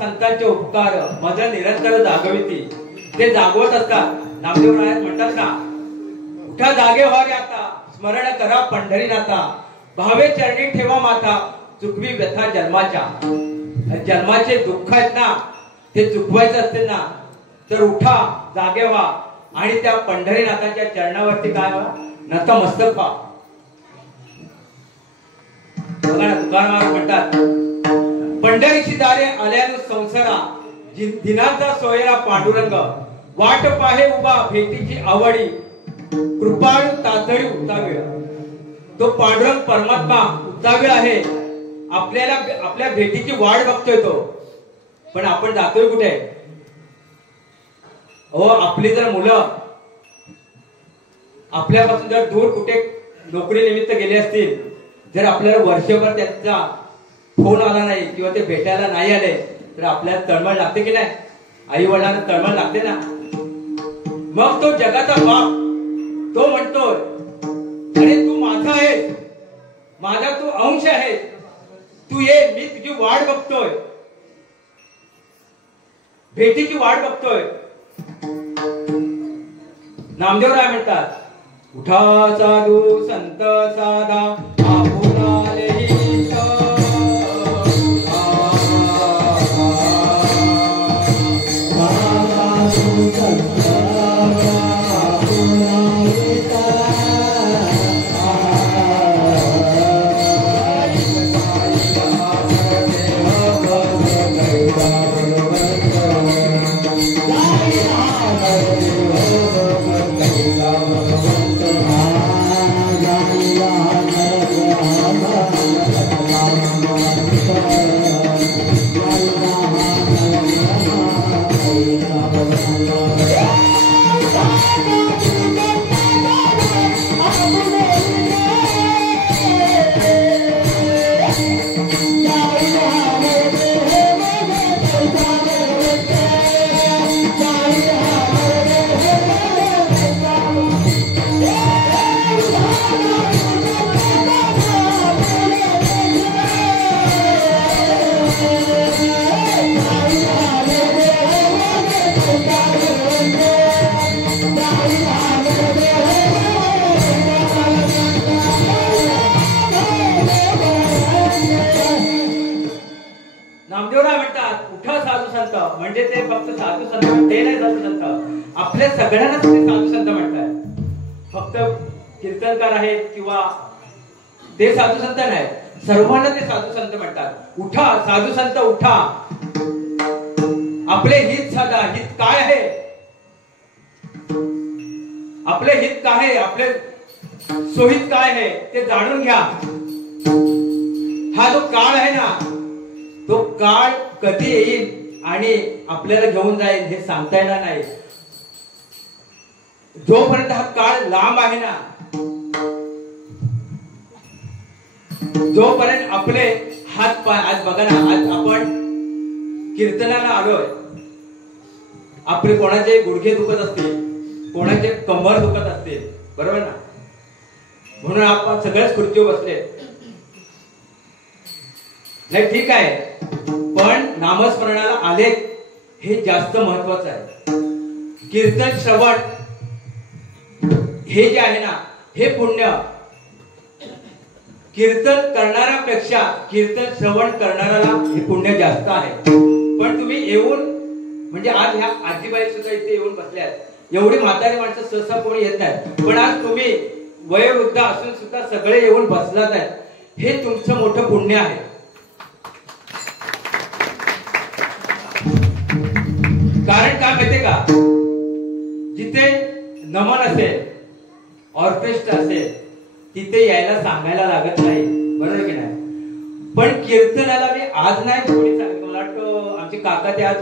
संतांचे उपकार मज निरंतर जागविती ते जागवत असतात. नामदेव महाराज म्हणतात ना, उठा जागे व्हा रे आता, स्मरण करा पंढरीनाथा, भावे चरणी ठेवा माथा, चुकवी व्यथा जन्माच्या. जन्माचे दुःख आहेत ना, ते चुकवायचं असते ना, तर उठा जागे व्हा आणि त्या पंढरीनाथाच्या चरणावरती काय व्हा, नतमस्तक व्हा. बघा ना, तुकाराम महाराज म्हणतात, पंढरीची दारे आल्यानु संसारा, दिनाचा सोयरा पांडुरंग, वाट पाहे उभा भेटीची आवडी, कृपाळू तातडी उतावीळ. तो पांडुरंग परमात्मा उतावीळ आहे, आपल्याला आपल्या भेटीची वाट बघतोय तो. पण आपण जातोय कुठे? आपली जर मुलं आपल्यापासून जर दूर कुठे नोकरी निमित्त गेले असतील, जर आपल्याला वर्षभर त्यांचा फोन आला नाही किंवा ते भेटायला नाही आले तर आपल्याला तळमळ लागते की नाही? आई वडिलांना तळमळ लागते ना. मग तो जगाचा बाप तो म्हणतोय, अरे तू माझा आहेस, माझा तू अंश आहेस, तू ये, मी तुझी वाट बघतोय, भेटीची वाट बघतोय. नामदेवराय म्हणतात, उठा साधू संत साधा आपुनाले हित, साधू संत म्हणजे ते फक्त साधू संत ते नाही, साधू संत आपल्या सगळ्यांनाच ते साधू संत म्हणतात. फक्त कीर्तनकार आहेत किंवा ते साधू संत नाही, सर्वांना ते साधू संत म्हणतात. उठा साधू संत उठा, आपले हित साधा. हित काय आहे? आपले हित काय आहे, आपले सोहित काय आहे ते जाणून घ्या. हा जो काळ आहे ना, तो काळ कधी येईल आणि आपल्याला घेऊन जाईल हे सांगता येणार नाही. जोपर्यंत हा काळ लांब आहे ना, जोपर्यंत आपले हात पाय, आज बघा ना, आज आपण कीर्तनाला आलोय, आपले कोणाचे गुडघे दुखत असतील, कोणाचे कंबर दुखत असतील, बरोबर ना, म्हणून आपण सगळ्याच खुर्चीवर बसले नाही, ठीक आहे, पण नामस्मरणाला आले हे जास्त महत्वाचं आहे. कीर्तन श्रवण हे जे आहे ना, हे पुण्य कीर्तन करणाऱ्यापेक्षा कीर्तन श्रवण करणाऱ्याला हे पुण्य जास्त आहे. पण तुम्ही येऊन, म्हणजे आज ह्या आजीबाई सुद्धा इथे येऊन बसल्यात, एवढी म्हातारी माणसं सहसा कोणी येत नाही, पण आज तुम्ही वयोवृद्ध असून सुद्धा सगळे येऊन बसलात आहेत, हे तुमचं मोठं पुण्य आहे. कारण काय माहितीये का, जिथे नमन असेल, ऑर्केस्ट्रा असेल, तिथे यायला सांगायला लागत नाही, बरोबर की नाही. पण कीर्तनाला मी आज नाही थोडी सांगितलं, मला वाटतं आमचे काका ते आज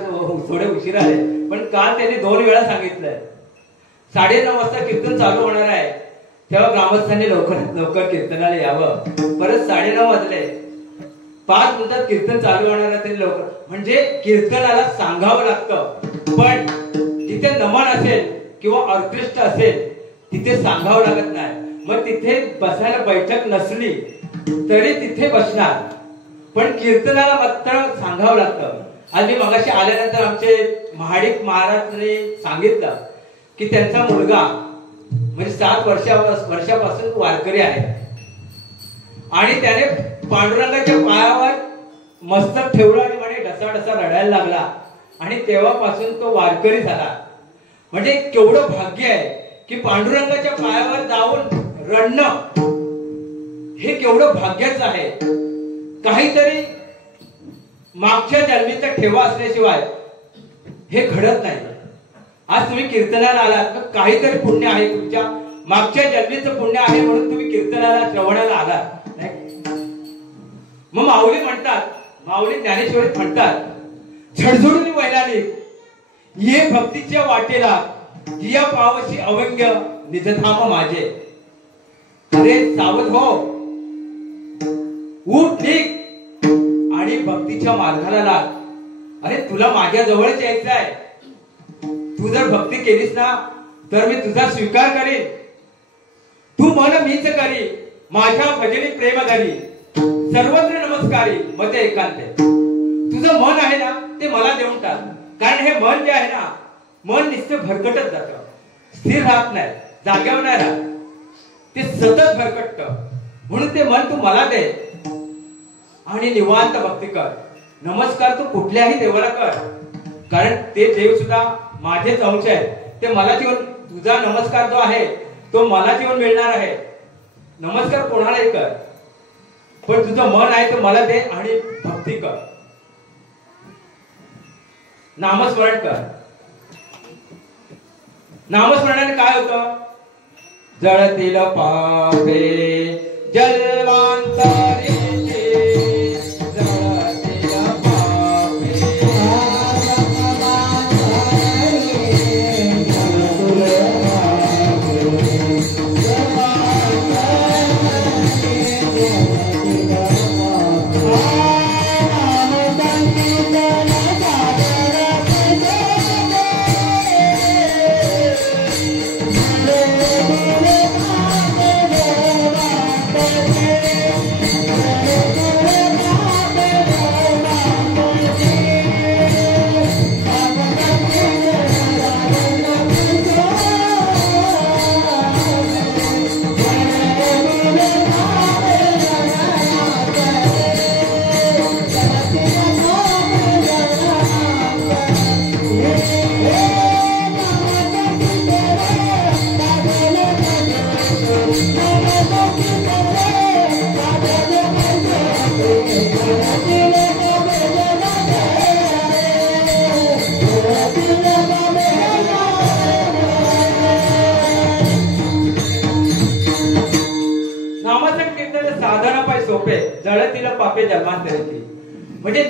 थोडे उशिरा आले, पण काल त्यांनी 2 वेळा सांगितलंय 9:30 वाजता कीर्तन चालू होणार आहे, तेव्हा ग्रामस्थांनी लवकरात लवकर कीर्तनाला यावं. परत 9:30 वाजले, 5 मिनिटात कीर्तन चालू होणार आहे, त्यांनी लवकर, म्हणजे कीर्तनाला सांगावं लागतं. पण जिथे नमन असेल किंवा ऑर्केस्ट्रा असेल तिथे सांगावं लागत नाही. मग तिथे बसायला बैठक नसली तरी तिथे बसणार, पण कीर्तनाला मात्र सांगावं लागतं. आज मी मगाशी आल्यानंतर आमचे महाडिक महाराजांनी सांगितलं की त्यांचा मुलगा म्हणजे 7 वर्षापासून वारकरी आहे आणि त्याने पांडुरंगाच्या पायावर मस्तक ठेवलं आणि म्हणे ढसा ढसा रडायला लागला आणि तेव्हापासून तो वारकरी झाला. म्हणजे केवढं भाग्य आहे की पांडुरंगाच्या पायावर जाऊन रडणं हे केवढं भाग्याचं आहे. काहीतरी मागच्या जन्मीचा ठेवा असल्याशिवाय हे घडत नाही. आज तुम्ही कीर्तनाला आलात तर काहीतरी पुण्य आहे, तुमच्या मागच्या जन्मीचं पुण्य आहे म्हणून तुम्ही कीर्तनाला श्रवणाला आलात नाही. मग माऊली म्हणतात, माऊली ज्ञानेश्वरी म्हणतात, झडझडून वैलाली ये भक्तीच्या वाटेला जिया पावशी अवंग्य निजधाम माझे. अरे सावध हो, उठ निघ आणि भक्तीच्या मार्गाला लाग. अरे तुला माझ्या जवळच यायचं आहे. तू जर भक्ती केलीस ना तर मी तुझा स्वीकार करीन. तू मन मीच करी, माझ्या भजनी प्रेम धरी, सर्वत्र नमस्कारी मते एकांते. तुझं मन आहे ना ते मला देऊन टाक. कारण हे मन जे आहे ना, मन नुसतं भरकटत जात, स्थिर राहत नाही, जाग्यावर नाही राहत, ते सतत भरकटत. म्हणून ते मन तू मला दे आणि निवांत भक्ती कर. नमस्कार तू कुठल्याही देवाला कर, कारण ते देव सुद्धा माझेच अंश आहे. ते मला जीवन, तुझा नमस्कार जो आहे तो मला जीवन मिळणार आहे. नमस्कार कोणालाही कर, पण तुझं मन आहे ते मला दे आणि भक्ती कर, नामस्मरण कर. नामस्मरणाने काय होतं? जळतील पापे जन्मांतरी, जळतील पापे जन्मांतरी. म्हणजे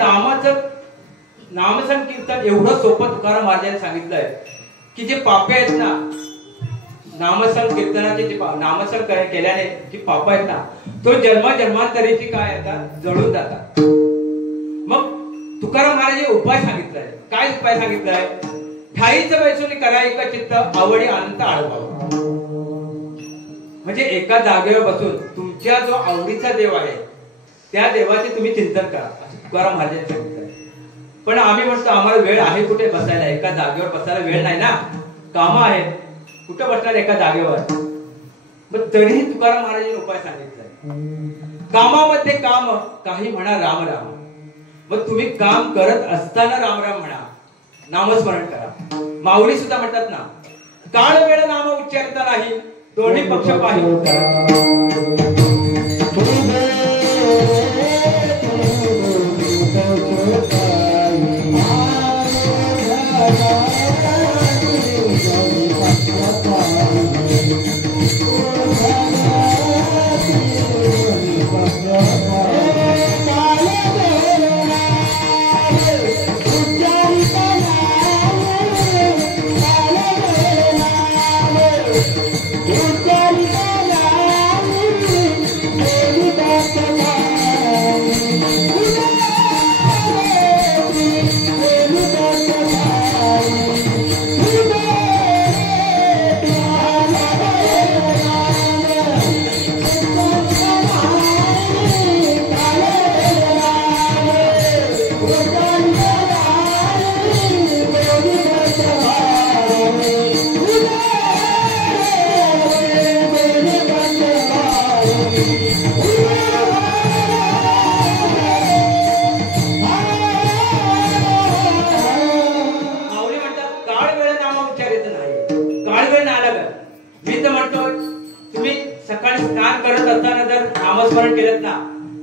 नामसंकीर्तन एवढं सोपं तुकाराम महाराजांनी सांगितलंय की जे पापे आहेत ना, नामसंकीर्तनाचे जे नामसंकीर्तन केल्याने जी पाप आहेत ना, तो जन्मांतरीची काय येतात, जळून जातात. मग तुकाराम महाराजांनी उपाय सांगितलाय. काय उपाय सांगितलाय? ठाईच बैसून करा एक चित्त, आवडी अनंत आळवावा. म्हणजे एका जागेवर बसून तुमच्या जो आवडीचा देव आहे त्या देवाचे तुम्ही चिंतन करा, असं तुकाराम महाराजांनी सांगितलंय. पण आम्ही म्हणतो आम्हाला वेळ आहे कुठे बसायला, एका जागेवर बसायला वेळ नाही ना, कामं आहेत, कुठे बसणार एका जागेवर. मग तरीही तुकाराम महाराजांनी उपाय सांगितलाय. कामामध्ये काम, काही म्हणा राम राम. मग तुम्ही काम करत असताना राम राम म्हणा, नामस्मरण करा. माऊली सुद्धा म्हणतात ना, काळ वेळ नाम उच्चारता नाही, दोन्ही पक्ष पाहिजे.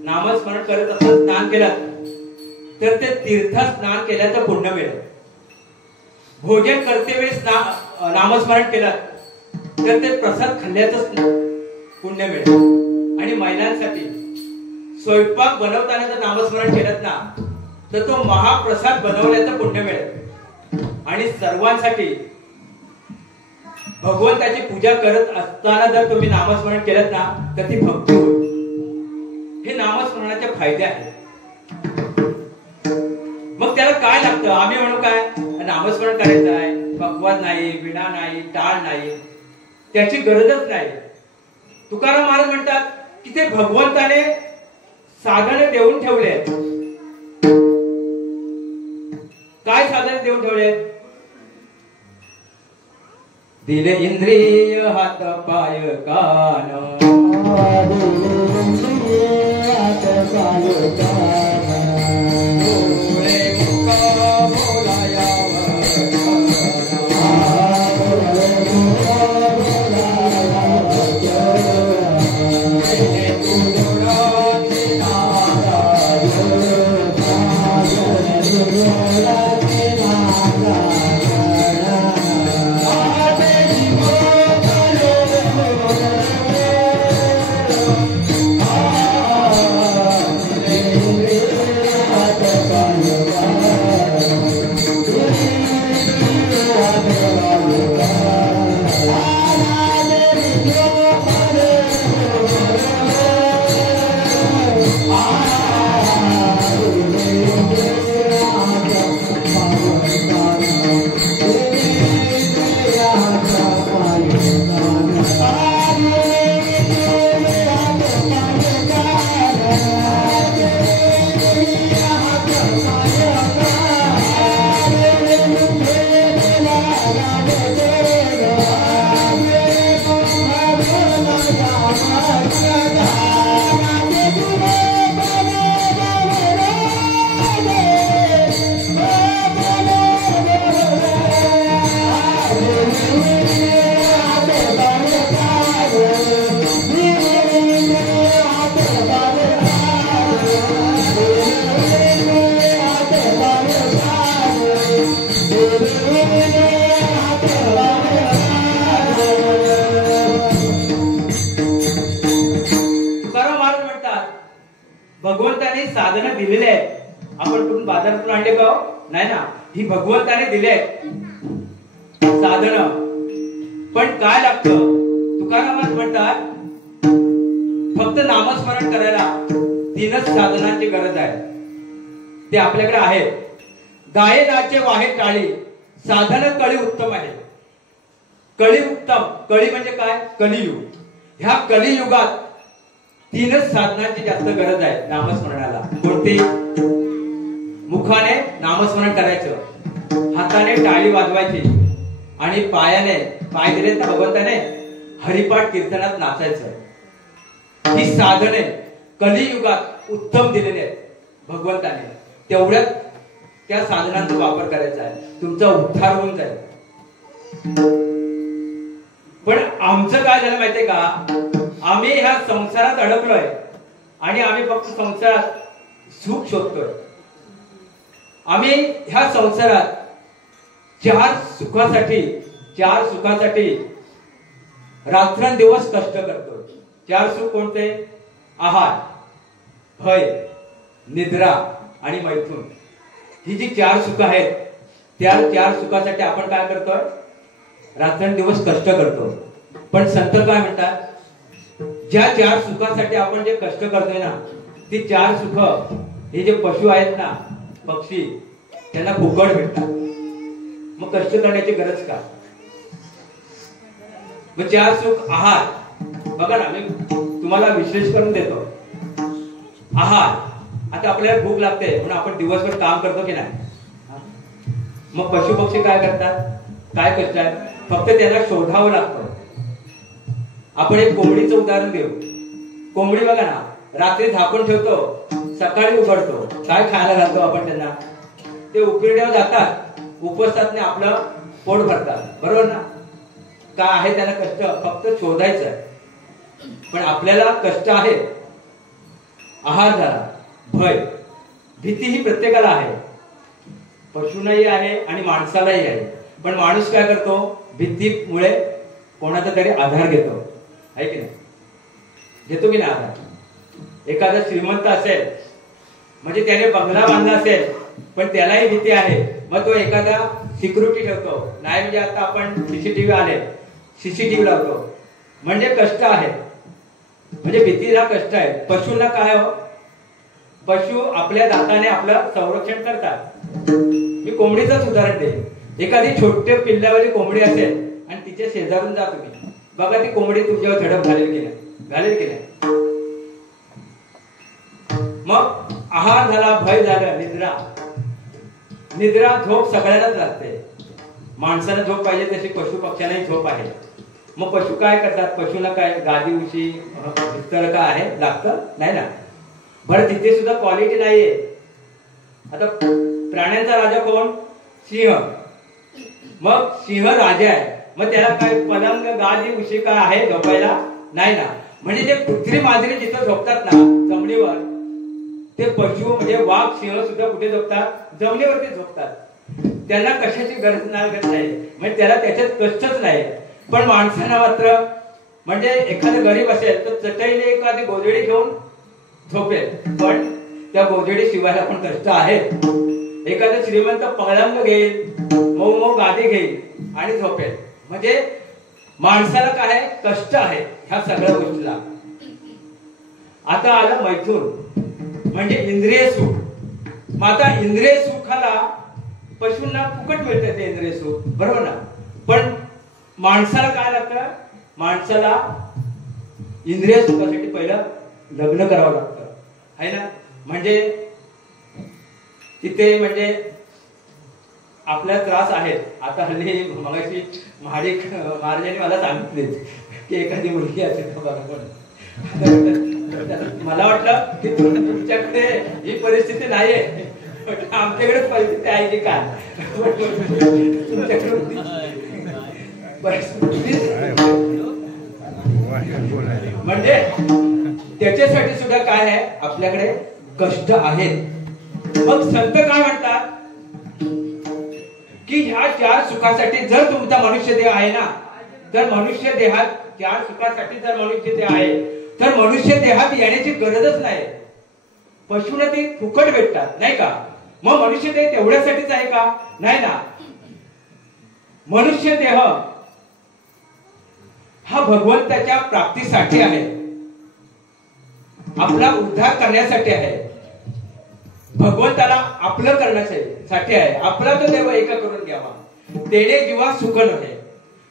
नामस्मरण करत असताना स्नान केलं तर ते तीर्थ स्नान केल्याचं पुण्य मिळेल. भोजन करते वेळी नामस्मरण केलं तर ते प्रसाद खाल्ल्याचं पुण्य मिळेल. आणि महिलांसाठी स्वयंपाक बनवताना जर नामस्मरण केलं ना तर तो महाप्रसाद बनवल्याचं पुण्य मिळेल. आणि सर्वांसाठी भगवंताची पूजा करत असताना जर तुम्ही नामस्मरण केलं ना तर ती भक्ती होईल. हे नामस्मरणाचे फायदे आहेत. मग त्याला काय लागतं? आम्ही म्हणू काय नामस्मरण करायचं आहे, पक्वाद नाही, विणा नाही, टाळ नाही, त्याची गरजच नाही. तुकाराम महाराज म्हणतात की ते भगवंताने साधने देऊन ठेवले. काय साधने देऊन ठेवले? दिले इंद्रिय हात पाय कान, हात पाय कान, डोळे मुख बोलाया भगवंताने साधनं दिलेले आहेत. आपण कुठून बाजारातून आणले का? नाही ना, ही भगवंताने दिले आहेत साधनं. पण काय लागतं? तुकाराम म्हणतात फक्त नामस्मरण करायला 3च साधनांची गरज आहे. ते आपल्याकडे आहेत. गाये नाचे वाहे टाळी, साधन कळी उत्तम आहे. कळी उत्तम. कळी म्हणजे काय? कलियुग. ह्या कलियुगात 3च साधनांची जास्त गरज आहे नामस्मरणाला. कोणती? मुखाने नामस्मरण करायचं, हाताने टाळी वाजवायची आणि पायाने, पाय दिले तर भगवंताने, हरिपाठ कीर्तनात नाचायचं. ही साधने कलियुगात उत्तम दिलेली आहेत भगवंताने. तेवढ्यात त्या साधनांचा वापर करायचा आहे. तुमचा उद्धार होऊन जाईल. पण आमचं काय झालं माहितीये का? आम्ही ह्या संसारात अडकलोय आणि आम्ही फक्त संसारात सुख शोधतोय. आम्ही ह्या संसारात चार सुखासाठी रात्रंदिवस कष्ट करतो. 4 सुख कोणते? आहार, भय, निद्रा आणि मैथुन. ही जी 4 सुख आहेत, त्या 4 सुखासाठी आपण काय करतोय? रात्रंदिवस कष्ट करतो. पण संत काय म्हणतात? ज्या 4 सुखासाठी आपण जे कष्ट करतोय ना, ती 4 सुख हे जे पशु आहेत ना, पक्षी, त्यांना फुकट भेटतात. मग कष्ट करण्याची गरज का? मग 4 सुख आहार. बघा ना, मी तुम्हाला विश्लेष करून देतो. आहार, आता आपल्याला भूक लागते म्हणून आपण दिवसभर काम करतो की नाही? मग पशु पक्षी काय करतात? काय कष्ट आहे? फक्त त्यांना शोधावं लागतं. आपण एक कोंबडीचं उदाहरण देऊ. कोंबडी बघा ना, रात्री झाकून ठेवतो, सकाळी उघडतो. काय खायला घालतो आपण त्यांना? ते उकिरड्यावर जातात, उपवासाने आपलं पोट भरतात. बरोबर ना? काय आहे त्याला कष्ट? फक्त शोधायचं आहे. पण आपल्याला कष्ट आहे. आहार झाला, भय, भीती ही प्रत्येकाला आहे. पशूंनाही आहे आणि माणसालाही आहे. पण माणूस काय करतो? भीतीमुळे कोणाचा तरी आधार घेतो, आहे की नाही? घेतो की नाही आधार? एखादा श्रीमंत असेल म्हणजे त्याने बंगला बांधला असेल, पण त्यालाही भीती आहे. मग तो एखादा सिक्युरिटी ठेवतो, नाही म्हणजे आता आपण सीसीटीव्ही आले, सीसीटीव्ही लावतो, म्हणजे कष्ट आहे, म्हणजे भीतीला कष्ट आहे. पशूला काय हो, पशु आपल्या दाताने आपलं संरक्षण करतात. मी कोंबडीचंच उदाहरण देईन. एखादी छोटे पिल्लावाली कोंबडी असेल आणि तिच्या शेजारून जा तुम्ही, बघा ती कोंबडी तुमच्यावर झडप घालेल की नाही, घालेल की नाही. मग आहार झाला, भय झालं, निद्रा. निद्रा झोप सगळ्यांनाच लागते. माणसाला झोप पाहिजे तशी पशु पक्ष्यांनाही झोप आहे. मग पशु काय करतात, पशुला काय गादी उशी बिस्तर काय आहे, लागतं नाही ना. बरं तिथे सुद्धा क्वालिटी नाहीये. आता प्राण्यांचा राजा कोण, सिंह. मग सिंह राजा आहे, मग त्याला काय पलंग गादी उशी काय आहे झोपायला नाही ना. म्हणजे जे कुत्री मांजरी जिथं झोपतात ना जमिनीवर, ते पशु म्हणजे वाघ सिंह सुद्धा कुठे झोपतात, जमिनीवरती झोपतात. त्यांना कशाची गरज लागत नाही, म्हणजे त्याला त्याच्यात कष्टच नाही. पण माणसांना मात्र म्हणजे एखादा गरीब असेल तर चटईने एखादी गोधडी घेऊन झोपेल, पण त्या गोधडी शिवायला पण कष्ट आहे. एखादा श्रीमंत पलंग घेईल, मऊ मऊ गादी घेईल आणि झोपेल. म्हणजे माणसाला काय कष्ट आहे ह्या सगळ्या गोष्टीला. आता आलं मैथून म्हणजे इंद्रिय सुख. मग आता इंद्रिय सुखाला पशूंना फुकट मिळते ते इंद्रिय सुख, बरोबर ना. पण माणसाला काय लागतं, माणसाला इंद्रिय सुखासाठी पहिलं लग्न करावं लागतं आहे ना. म्हणजे तिथे म्हणजे आपल्या त्रास आहेत. आता हल्ली मगाशी महाडिक महाराजांनी मला सांगितले की एखादी मुलगी असेल तर बरोबर. मला वाटलं की तुमच्याकडे ही परिस्थिती नाहीये, आमच्याकडे परिस्थिती आहे की काय. तुमच्याकडे म्हणजे त्याच्यासाठी सुद्धा काय आहे, आपल्याकडे कष्ट आहेत. मग संत काय म्हणतात की ह्या चार सुखासाठी जर तुमचा मनुष्य देह आहे ना, तर मनुष्य देहात चार सुखासाठी जर मनुष्य देह आहे तर मनुष्य देहात येण्याची गरजच नाही. पशुना ते फुकट भेटतात नाही का. मग मनुष्य देह तेवढ्यासाठीच आहे का, नाही ना. मनुष्य देह हा भगवंताच्या प्राप्तीसाठी आहे, आपला उद्धार करण्यासाठी आहे, भगवंताला आपलं करण्यासाठी आहे. आपला तो देव एका करून घ्यावा, तेने जीवा सुख नव्हे.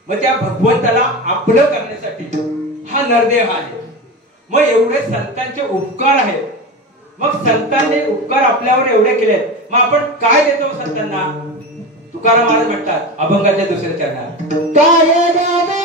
मग त्या भगवंताला आपलं करण्यासाठी हा नरदेह आहे. मग एवढे संतांचे उपकार आहेत. मग संतांनी उपकार आपल्यावर एवढे केलेत, मग आपण काय देतो संतांना. तुकाराम महाराज म्हणतात अभंगाच्या दुसऱ्या चरणात, काय द्यावे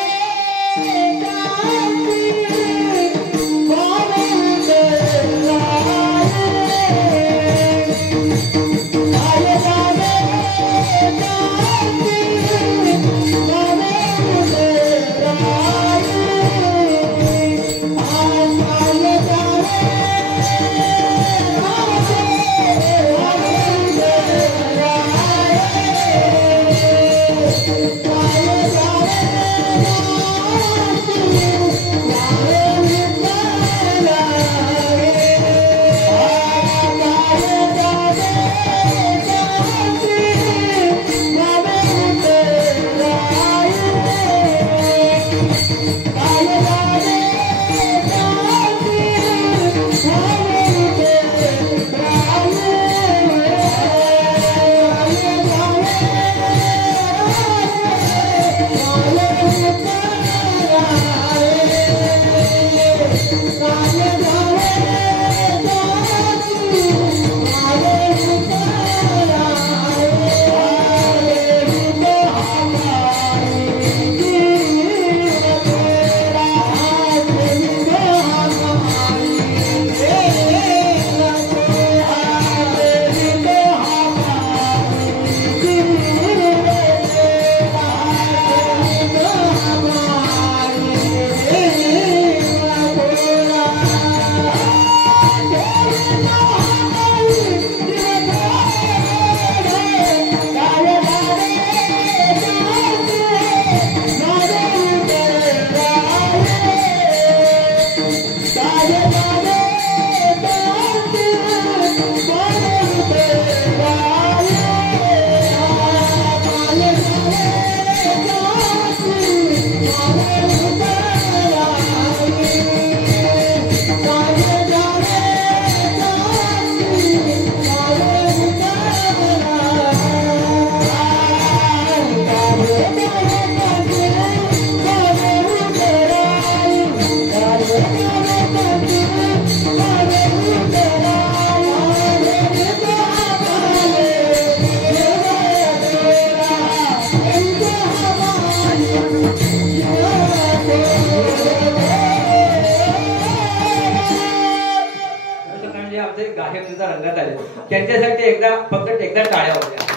रंगात आले. त्यांच्यासाठी फक्त एकदा टाळ्या होत्या.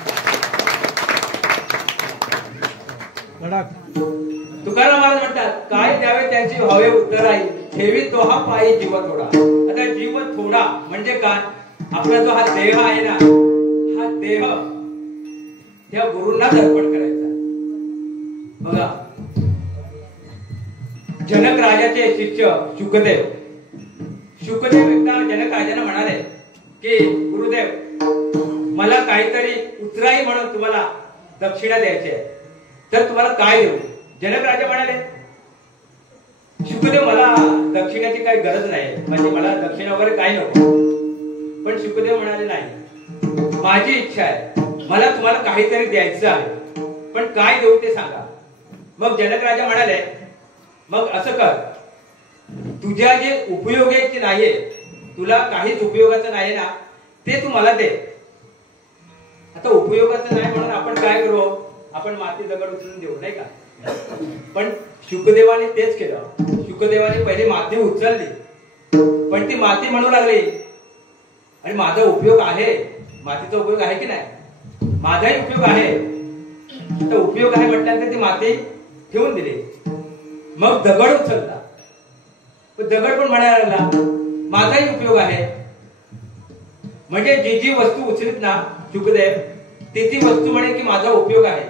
तुकाराम महाराज म्हणतात, काय द्यावे त्यांची व्हावे उत्तराई, ठेवी तो हा पायी जीव थोडा. आता जीव थोडा म्हणजे काय? आपला जो हा देह आहे ना, हा देह त्या गुरूंना अर्पण करायचा. बघा, जनक राजाचे शिष्य शुकदेव एकदा जनक राजांना म्हणाले की गुरुदेव, मला काहीतरी उतराई म्हणून तुम्हाला दक्षिणा द्यायची आहे, तर तुम्हाला काय देऊ? जनक राजा म्हणाले, शुकदेव, मला दक्षिणाची काही गरज नाही, म्हणजे मला दक्षिणा वगैरे काही नको. पण शुकदेव म्हणाले, नाही, माझी इच्छा आहे, मला तुम्हाला काहीतरी द्यायचं आहे, पण काय देऊ ते सांगा. मग जनक राजा म्हणाले, मग असं कर, तुझ्या जे उपयोगाचे नाहीये, तुला काहीच उपयोगाचं नाही ना, ते तू मला दे. आता उपयोगाचं नाही म्हणून आपण काय करू? आपण माती दगड उचलून देऊ, नाही का? पण शुकदेवाने तेच केलं. शुकदेवाने पहिले माती उचलली, पण ती माती म्हणू लागली, आणि माझा उपयोग आहे, मातीचा उपयोग आहे की नाही? माझाही उपयोग आहे. आता उपयोग आहे म्हटल्यानंतर ती माती ठेवून दिली. मग दगड उचलला, दगड पण म्हणायला लागला, माझाही उपयोग आहे. म्हणजे जी वस्तू उचलीत ना शुकदेव, ती वस्तू म्हणे की माझा उपयोग आहे.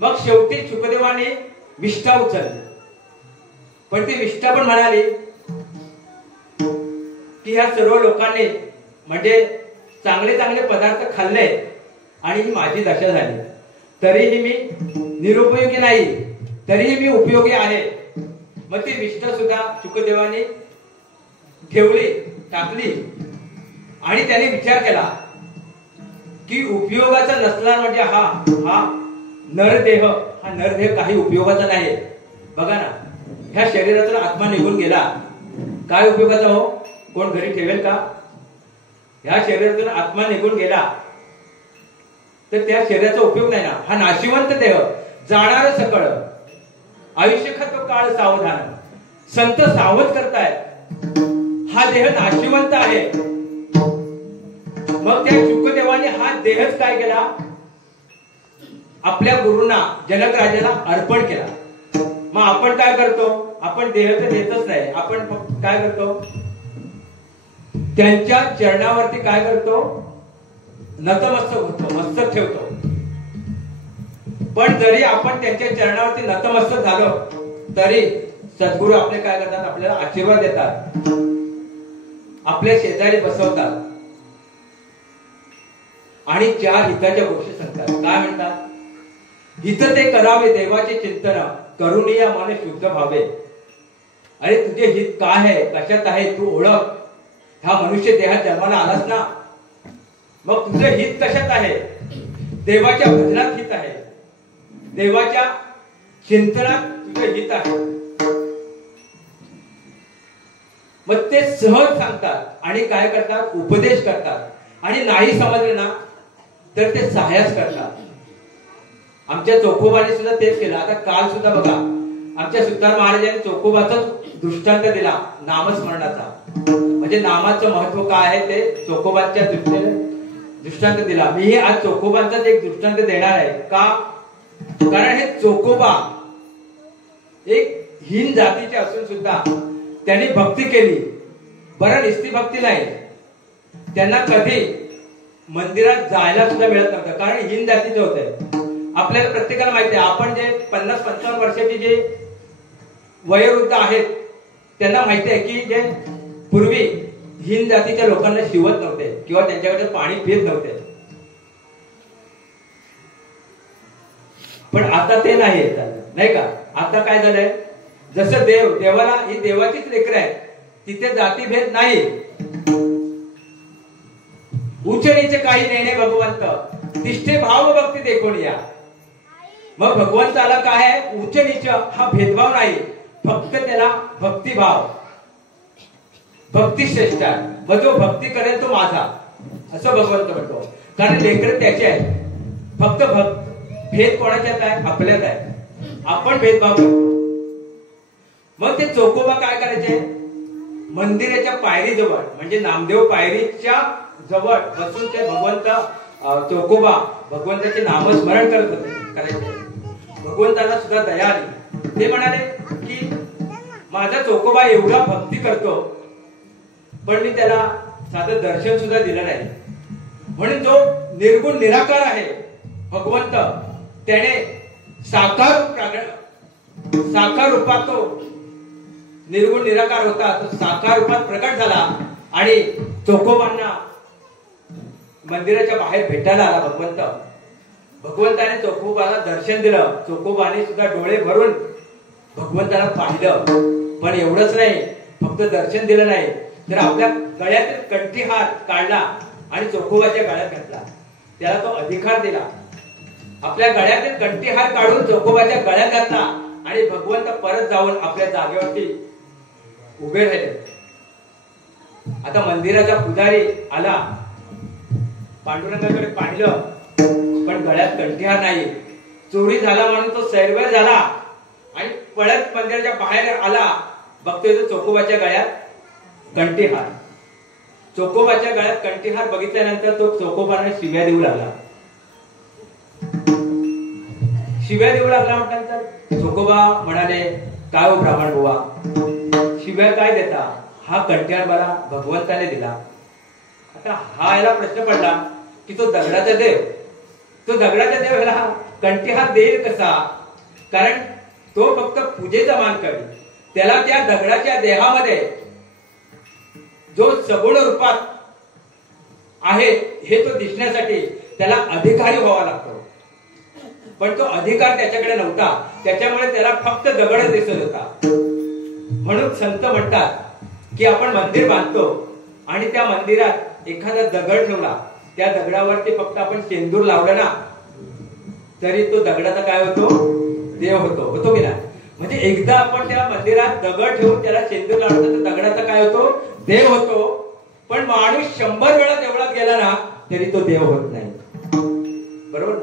मग शेवटी शुकदेवाने विष्ठा उचलली, पण ती विष्ठा पण म्हणाली की ह्या सर्व लोकांनी म्हणजे चांगले चांगले पदार्थ खाल्ले आणि ही माझी दशा झाली, तरीही मी निरुपयोगी नाही, तरीही मी उपयोगी आहे. मग ती विष्ठा सुद्धा शुकदेवाने ठेवली, टाकली, आणि त्याने विचार केला की उपयोगाचा नसला म्हणजे हा नरदेह, हा नरदेह काही उपयोगाचा नाही. बघा ना, ह्या शरीरातून आत्मा निघून गेला, काय उपयोगाचा हो? कोण घरी ठेवेल का? ह्या शरीरातून आत्मा निघून गेला तर त्या शरीराचा उपयोग नाही ना. हा नाशिवंत देह, जाणार सकळ, आयुष्य खत्व काळ सावधान, संत सावध करताय, हा देह नाशिवंत आहे. मग त्या शुकदेवाने हा देहच काय केला? आपल्या गुरूंना, जनक राजाला अर्पण केला. मग आपण काय करतो? आपण देह तर देतच नाही, आपण काय करतो? त्यांच्या चरणावरती काय करतो? नतमस्तक होतो, मस्तक ठेवतो. पण जरी आपण त्यांच्या चरणावरती नतमस्तक झालो तरी सद्गुरू आपले काय करतात? आपल्याला आशीर्वाद देतात, आपल्या शेजारी बसवतात आणि चार हिताच्या गोष्टी सांगतात. काय म्हणतात? हित ते करावे देवाचे चिंतन, करुणीय मन शुद्ध भावे. अरे तुझे हित काय आहे, कशात आहे, तू ओळख. ह्या मनुष्य देहात जन्माला आलास ना, मग तुझं हित कशात आहे? देवाच्या भजनात हित आहे, देवाच्या चिंतनात तुझं हित आहे. मग ते सहज सांगतात आणि काय करतात? उपदेश करतात. आणि नाही समजले ना तर ते सहाय्यच करतात. आमच्या चोखोबाने सुद्धा तेच केलं. आता काल सुद्धा बघा, आमच्या सुतार महाराजांनी चोखोबाचाच दृष्टांत दिला नामस्मरणाचा. म्हणजे नामाचं महत्व काय आहे ते चोखोबाच्या दृष्टीने दृष्टांत दिला. मी आज चोखोबांचाच एक दृष्टांत देणार आहे. का? कारण हे चोखोबा एक हीन जातीचे असून सुद्धा त्यांनी भक्ती केली. बरं, निस्ती भक्ती नाही, त्यांना कधी मंदिरात जायला सुद्धा मिळत नव्हतं, कारण हीन जातीचे होते. आपल्याला प्रत्येकाला माहिती आहे, आपण जे 50-55 वर्षाचे जे वयोवृद्ध आहेत त्यांना माहिती आहे की जे पूर्वी हीन जातीच्या लोकांना शिवत नव्हते किंवा त्यांच्याकडे पाणी पित नव्हते. पण आता ते नाही, नाही का? आता काय झालंय? जसं देवाला ही देवाचीच लेकरं आहेत, तिथे जातीभेद नाही. उच्च नीच काही नेणे भगवंत, तिष्ठे भाव भक्ती देखून या. मग भगवंताला काय आहे? उच्च नीच हा भेदभाव नाही, फक्त त्याला भक्तिभाव, भक्ती श्रेष्ठ आहे. मग जो भक्ती करेल तो माझा, असं भगवंत म्हणतो. कारण लेकर त्याचे आहेत. फक्त भेद कोणाच्यात आहे? आपल्यात आहे. आपण भेदभाव करतो. मग ते चोखोबा काय करायचे? मंदिराच्या पायरीजवळ, म्हणजे नामदेव पायरीच्या जवळ बसून ते भगवंत चोखोबा भगवंताचे नामस्मरण करत होते करायचे. भगवंताला सुद्धा दया आली. ते म्हणाले की माझा चोखोबा एवढा भक्ती करतो पण मी त्याला साधं दर्शन सुद्धा दिलं नाही. म्हणून जो निर्गुण निराकार आहे भगवंत त्याने साकार रूपात तो निर्गुण निराकार होता तो साकार रूपात प्रकट झाला आणि चोखोबांना मंदिराच्या बाहेर भेटायला आला. भगवंताने चोखोबाला दर्शन दिलं. चोखोबाने सुद्धा डोळे भरून भगवंताला पाहिलं. पण एवढंच नाही, फक्त दर्शन दिलं नाही तर आपल्या गळ्यातील कंठीहार काढला आणि चोखोबाच्या गळ्यात घातला. त्याला तो अधिकार दिला. आपल्या गळ्यातील कंठीहार काढून चोखोबाच्या गळ्यात घातला आणि भगवंत परत जाऊन आपल्या जागेवरती उभे राहिले. आता मंदिराचा पुजारी आला, पांडुरंगाकडे पाहिलं पण गळ्यात कंठीहार नाही. चोरी झाला म्हणून तो सैरवैर झाला आणि पळत मंदिराच्या बाहेर आला. बघतोय तो चोखोबाच्या गळ्यात कंठीहार. चोखोबाच्या गळ्यात कंठीहार बघितल्यानंतर तो चोखोबाने शिव्या देऊ लागला. शिव्या देऊ लागला म्हटल्यानंतर चोखोबा म्हणाले, काय हो ब्राह्मण बुवा, शिव्या काय देता? हा कंठीहार मला भगवंताने दिला. आता हा याला प्रश्न पडला की तो दगडाचा देव ह्याला कंठीहार देईल कसा? कारण तो फक्त पूजेचा मान करेल. त्याला त्या दगडाच्या देहामध्ये जो सगुण रूपात आहे हे तो दिसण्यासाठी त्याला अधिकारी व्हावा लागतो. पण तो अधिकार त्याच्याकडे नव्हता. त्याच्यामुळे त्याला फक्त दगड दिसत होता. म्हणून संत म्हणतात की आपण मंदिर बांधतो आणि त्या मंदिरात एखादा दगड ठेवला, त्या दगडावरती फक्त आपण शेंदूर लावलं ना तरी तो दगडाचा काय होतो? देव होतो की नाही? म्हणजे एकदा आपण त्या मंदिरात दगड ठेवून त्याला शेंदूर लावलं तर दगडाचा काय होतो? देव होतो. पण माणूस 100 वेळा देवळात गेला ना तरी तो देव होत नाही. बरोबर?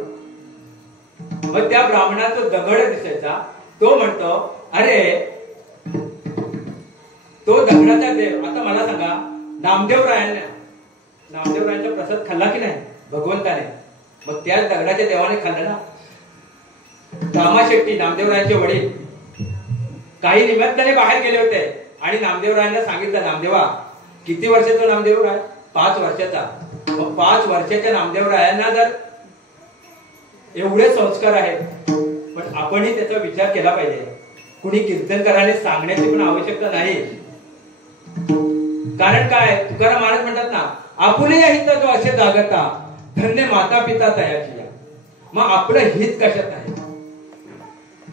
मग त्या ब्राह्मणाचा दगड दिसायचा. तो म्हणतो, अरे तो दगडाचा देव. आता मला सांगा, नामदेवरायांचा प्रसाद खाल्ला की नाही भगवंताने? मग त्या दगडाच्या देवाने खाल्ला ना. रामाशेट्टी नामदेवरायांचे वडील काही निमित्ताने बाहेर गेले होते आणि नामदेवरायांना सांगितलं, नामदेवा किती वर्षाचा नामदेवराय? 5 वर्षाचा. मग 5 वर्षाच्या नामदेवरायांना जर एवढे संस्कार आहेत, पण आपणही त्याचा विचार केला पाहिजे. कुणी कीर्तनकाराने सांगण्याची पण आवश्यकता नाही. कारण काय, तुकाराम महाराज म्हणतात ना, आपुले हित जो असे जागता धन्य माता पिता तयाची. मग आपलं हित कशात आहे?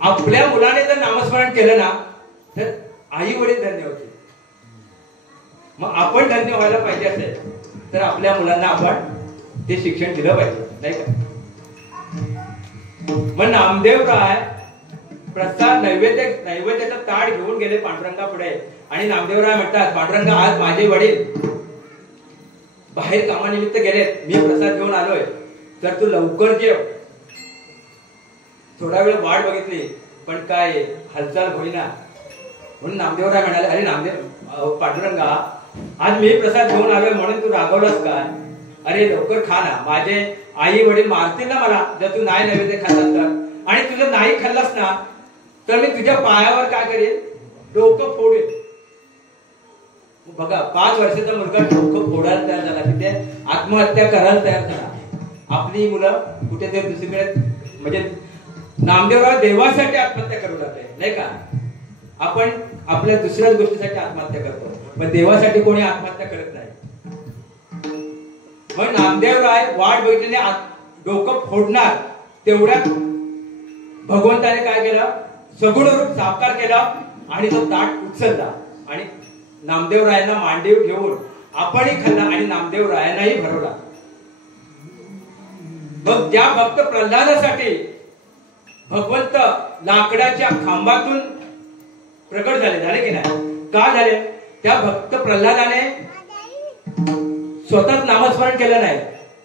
आपल्या मुलाने जर नामस्मरण केलं ना तर आई वडील धन्य होते. मग आपण धन्य व्हायला पाहिजे असेल तर आपल्या मुलांना आपण ते शिक्षण दिलं पाहिजे, नाही का? मग नामदेवराय प्रसाद नैवेद्याचा ताट घेऊन गेले पांडुरंगा पुढे आणि नामदेवराय म्हणतात, पांडुरंगा आज माझे वडील बाहेर कामानिमित्त गेलेत, मी प्रसाद घेऊन आलोय, तर तू लवकर जेव. थोडा वेळ वाट बघितली पण काय हालचाल होईना. म्हणून नामदेवराय म्हणाले, अरे पांडुरंगा आज मी प्रसाद घेऊन आलोय म्हणून तू रागवलास काय? अरे लवकर खा ना, माझे आई वडील मारतील ना मला जर तू नाही नैवेद्य खाल्लास तर. आणि तुझं नाही खाल्लास ना तर मी तुझ्या पायावर काय करेन? डोकं फोडेल. बघा, 5 वर्षाचा मुलगा डोकं फोडायला तयार झाला, तिथे आत्महत्या करायला तयार झाला. आपली मुलं कुठेतरी दुसरीकडे, म्हणजे नामदेवराव देवासाठी आत्महत्या करू लागले, नाही का? आपण आपल्या दुसऱ्याच गोष्टीसाठी आत्महत्या करतो, पण देवासाठी कोणी आत्महत्या करत नाही. मग नामदेवराय वाट बघितल्याने डोकं फोडणार तेवढ्यात भगवंताने काय केलं? सगुण रूप साकार केला आणि तो ताट उचलला आणि नामदेवरायांना मांडीव घेऊन आपणही खाल्ला आणि नामदेवरायांनाही भरवला. मग त्या भक्त प्रल्हादासाठी भगवंत लाकडाच्या खांबातून प्रकट झाले की नाही? का झाले? त्या भक्त प्रल्हादाने स्वतःच नामस्मरण केलं नाही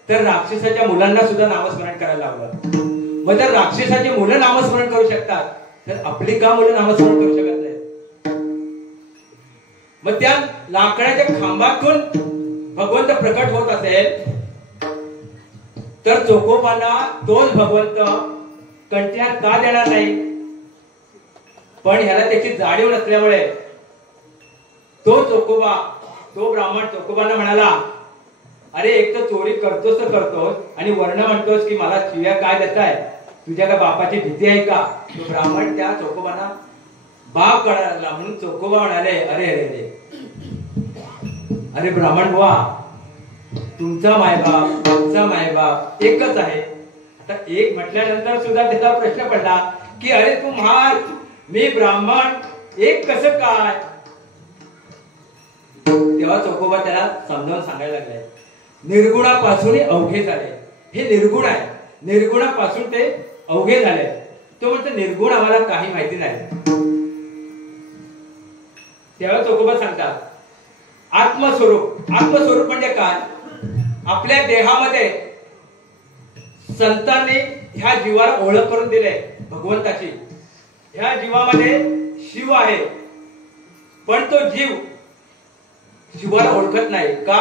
तर राक्षसाच्या मुलांना सुद्धा नामस्मरण करायला लावलं. मग जर राक्षसाची मुलं नामस्मरण करू शकतात तर आपली का मुलं नामस्मरण करू शकत नाही? मग त्या लाकडाच्या खांबातून भगवंत प्रकट होत असेल तर चोखोबांना तोच भगवंत कंठ्यात का देणार नाही? पण ह्याला त्याची जाणीव नसल्यामुळे तो चोखोबा, तो ब्राह्मण चोखोबांना म्हणाला, अरे एक तर चोरी करतोस तर करतोस आणि वर्ण म्हणतोस की मला शिव्या काय देताय, तुझ्या का बापाची भीती आहे का? तो ब्राह्मण त्या चोखोबांना बाप कळाला म्हणून चोखोबा म्हणाले, अरे अरे अरे अरे ब्राह्मण बुवा, तुमचा मायबाप आमचा मायबाप एकच आहे. आता एक म्हटल्यानंतर सुद्धा त्याचा प्रश्न पडला की अरे तू महार मी ब्राह्मण एक कसं काय? तेव्हा चोखोबा त्याला समजावून सांगायला लागले, निर्गुणापासून अवघे झाले. हे निर्गुण आहे, निर्गुणापासून ते अवघे झाले. तो म्हणतो निर्गुण आम्हाला काही माहिती नाही. तेव्हा चोखोबा सांगतात आत्मस्वरूप. आत्मस्वरूप म्हणजे काय? आपल्या देहामध्ये संतांनी ह्या जीवाला ओळख करून दिले भगवंताची. ह्या जीवामध्ये शिव आहे, पण तो जीव जीवाला ओळखत नाही का?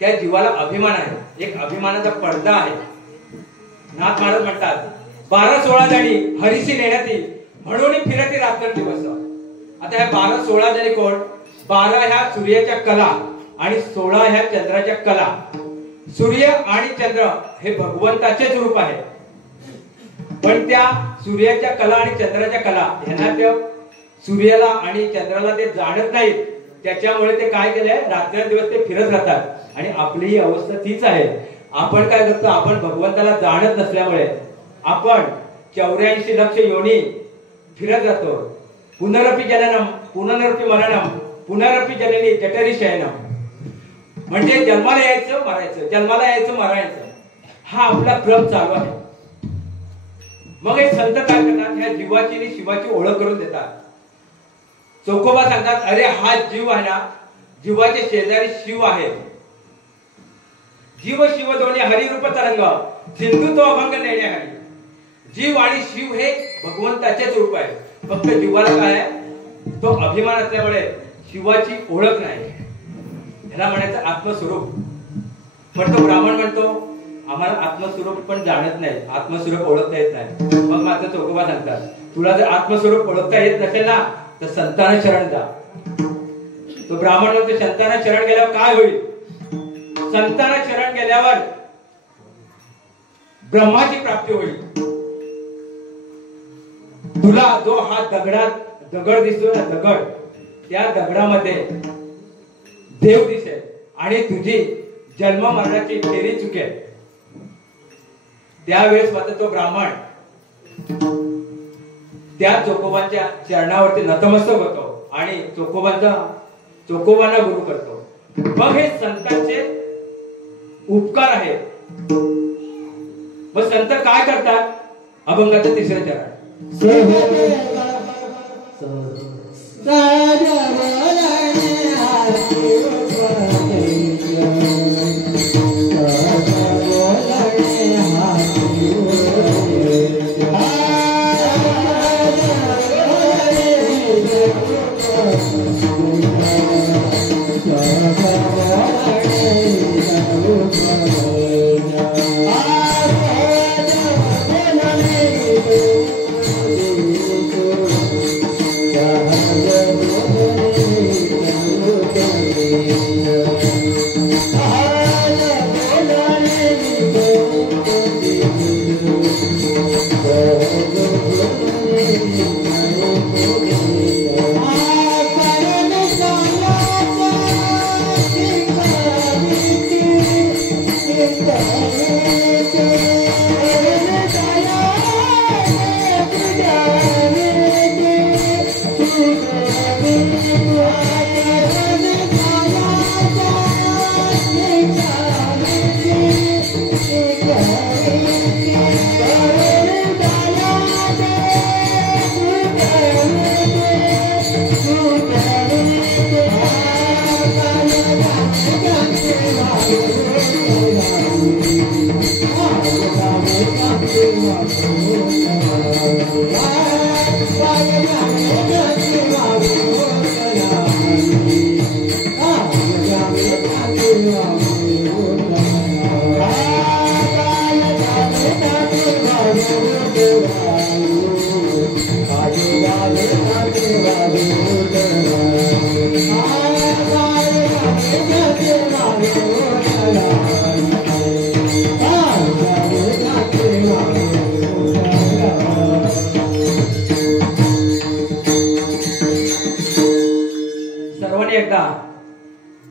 त्या जीवाला अभिमान आहे, एक अभिमानाचा पडदा आहे. नाथ महाराज म्हणतात 12-16 जणी हरीशी नेण्याती म्हणून फिरती रात्र दिवस. आता ह्या 12-16 जणी कोण? 12 ह्या सूर्याच्या कला आणि 16 ह्या चंद्राच्या कला. सूर्य आणि चंद्र हे भगवंताचेच रूप आहे, पण त्या सूर्याच्या कला आणि चंद्राच्या कला ह्यांना ते सूर्याला आणि चंद्राला ते जाणत नाहीत. त्याच्यामुळे ते काय केलंय, रात्रंदिवस ते फिरत राहतात. आणि आपली ही अवस्था तीच आहे. आपण काय करतो, आपण भगवंताला जाणत नसल्यामुळे आपण 84 लक्ष योनी फिरत जातो. पुनरपि जननम पुनरपि मरणम पुनरपि जननी जठरी शयनम. म्हणजे जन्माला यायचं मरायचं, जन्माला यायचं मरायचं, हा आपला क्रम चालू आहे. मग हे संत काय करतात, ह्या जीवाची आणि शिवाची ओळख करून देतात. चोखोबा सांगतात अरे हा जीव आहे ना, जीवाच्या शेजारी शिव आहे. जीव शिव दोन्ही हरिरूप तरंग सिंधू तो अभंग नेणे हरी. जीव आणि शिव हे भगवंताचेच रूप आहे. फक्त जीवाला काय आहे, तो अभिमान असल्यामुळे शिवाची ओळख नाही. ह्याला म्हणायचं आत्मस्वरूप. पण तो ब्राह्मण म्हणतो आम्हाला आत्मस्वरूप पण जाणत नाही, आत्मस्वरूप ओळखता येत नाही. मग मात्र चोखोबा सांगतात तुला जर आत्मस्वरूप ओळखता येत नसेल ना तर संतांना शरण जा. तो ब्राह्मण म्हणतो संतांना शरण गेल्यावर काय होईल? संतांना शरण गेल्यावर ब्रह्माची प्राप्ती होईल. तुला जो हा दगड दिसतो ना, दगड, त्या दगडामध्ये देव दिसेल आणि तुझी जन्म मरणाची फेरी चुकेल. त्यावेळेस मात्र तो ब्राह्मण त्या चोखोबांच्या चरणावरती नतमस्तक होतो आणि चोखोबांना गुरु करतो. मग हे संतांचे उपकार आहेत. मग संत काय करतात? अभंगाचं 3रं चरण. Yeah.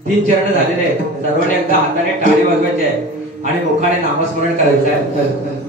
तीन चरण झालेले सर्वांनी एकदा हाताने टाळी वाजवायची आहे आणि मुखाने नामस्मरण करायचं आहे.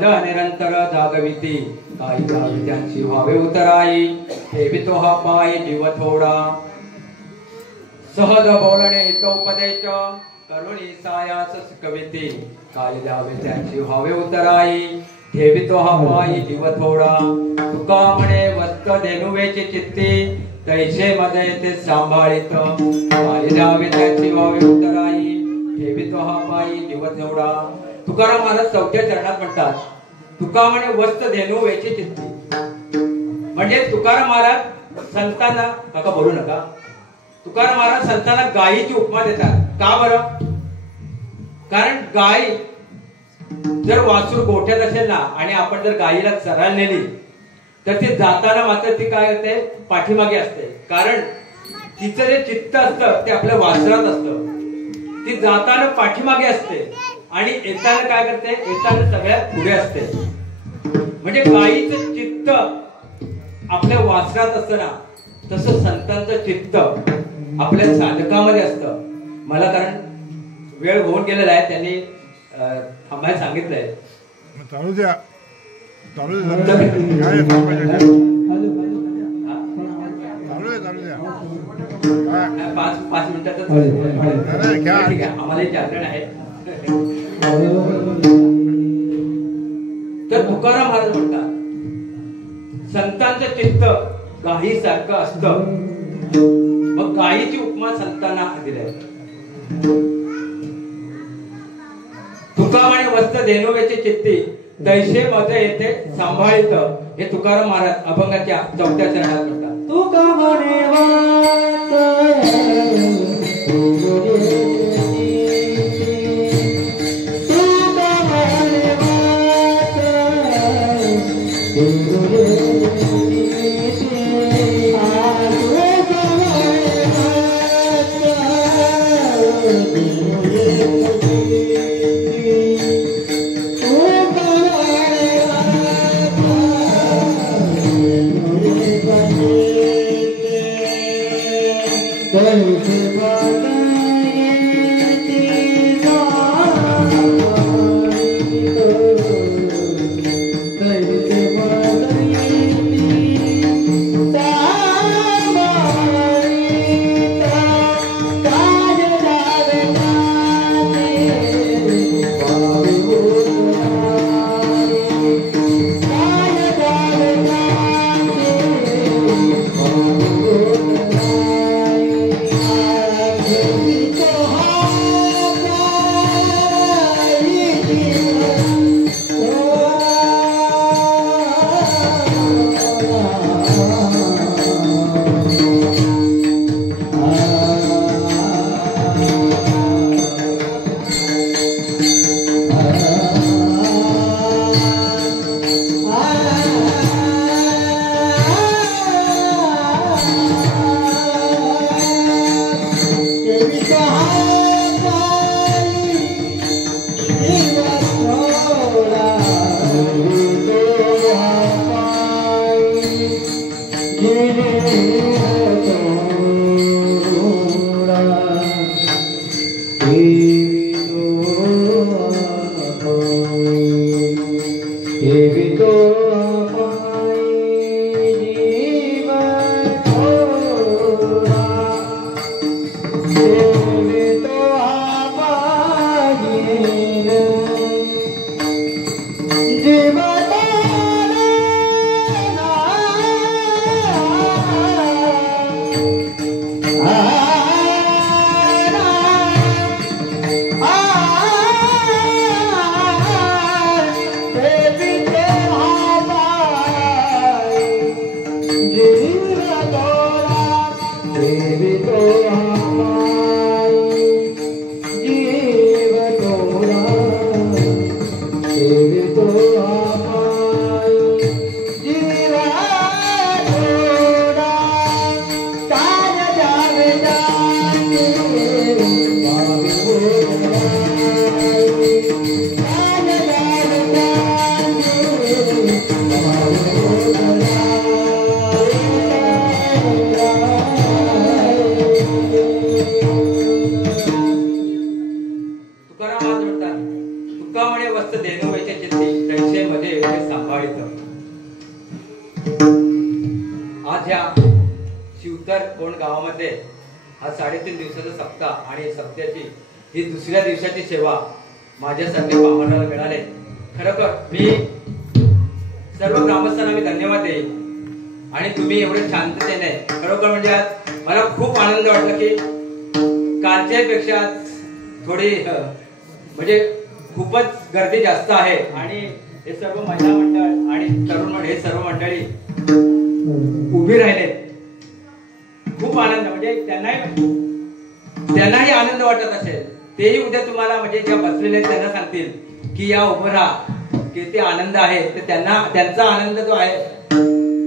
मद निरंतर जागविती काही गावी त्यांची व्हावे उतराई ठेवितो हा पाय जीव थोडा सहज बोलणे हितोपदेश करुणी सायास कविती काय द्यावे त्यांची व्हावे उतराई ठेवितो हा पाय जीव थोडा तुका म्हणे वस्त धेनुवेची चित्ती तैसे मध्ये ते सांभाळित काय द्यावे त्यांची व्हावे उतराई ठेवितो हा पाय जीव थोडा तुकाराम महाराज 4थ्या चरणात म्हणतात तुका म्हणे वस्त धेनुवेची चित्ती म्हणजे तुकाराम महाराज संतांना काका बोलू नका तुकाराम महाराज संतांना गायीची उपमा देतात का बरं कारण गाय जर वासरू गोठ्यात असेल ना आणि आपण जर गायीला चरायला नेली तर ती जाताना मात्र ती काय करते पाठीमागे असते कारण तिचं जे चित्त असतं ते आपल्या वासरात असतं ती जाताना पाठीमागे असते आणि येताना काय करते येताना सगळ्यात पुढे असते म्हणजे गायीचं चित्त आपल्या वासरात असतं ना तसं संतांचं चित्त आपल्या साधकामध्ये असतं मला कारण वेळ होऊन गेलेला आहे त्यांनी थांबायला सांगितलंय चालू द्या चालू द्या 5 मिनिटातच आम्हाला जागरण आहे तर तुकाराम महाराज म्हणतात संतांचं चित्त गायी सारखं असतं मग गायीची उपमा संतांना दिली तुका म्हणे वस्त धेनुवेची चित्ती तैसे मध्ये येथे सांभाळित हे तुकाराम महाराज अभंगाच्या 4थ्या चरणात म्हणतात तुका म्हणे जीव तोरा दिवाळीचं. आज ह्या शिवतर कोण गावामध्ये हा 3.5 दिवसाचा सप्ताह आणि सप्त्याची ही दुसऱ्या दिवसाची सेवा माझ्यासारखे पाहुण्याला मिळाले. खरोखर मी सर्व ग्रामस्थांना मी धन्यवाद देईन. आणि तुम्ही एवढे शांततेने खरोखर म्हणजे आज मला खूप आनंद वाटला की कालच्या पेक्षा थोडी म्हणजे खूपच गर्दी जास्त आहे. आणि हे सर्व महिला मंडळ आणि तरुण मंडळ हे सर्व मंडळी उभी राहिले. खूप आनंद म्हणजे त्यांनाही आनंद वाटत असेल. तेही उद्या तुम्हाला म्हणजे ज्या बसलेले आहेत त्यांना सांगतील की या उभं राहा, किती आनंद आहे. तर त्यांचा आनंद जो आहे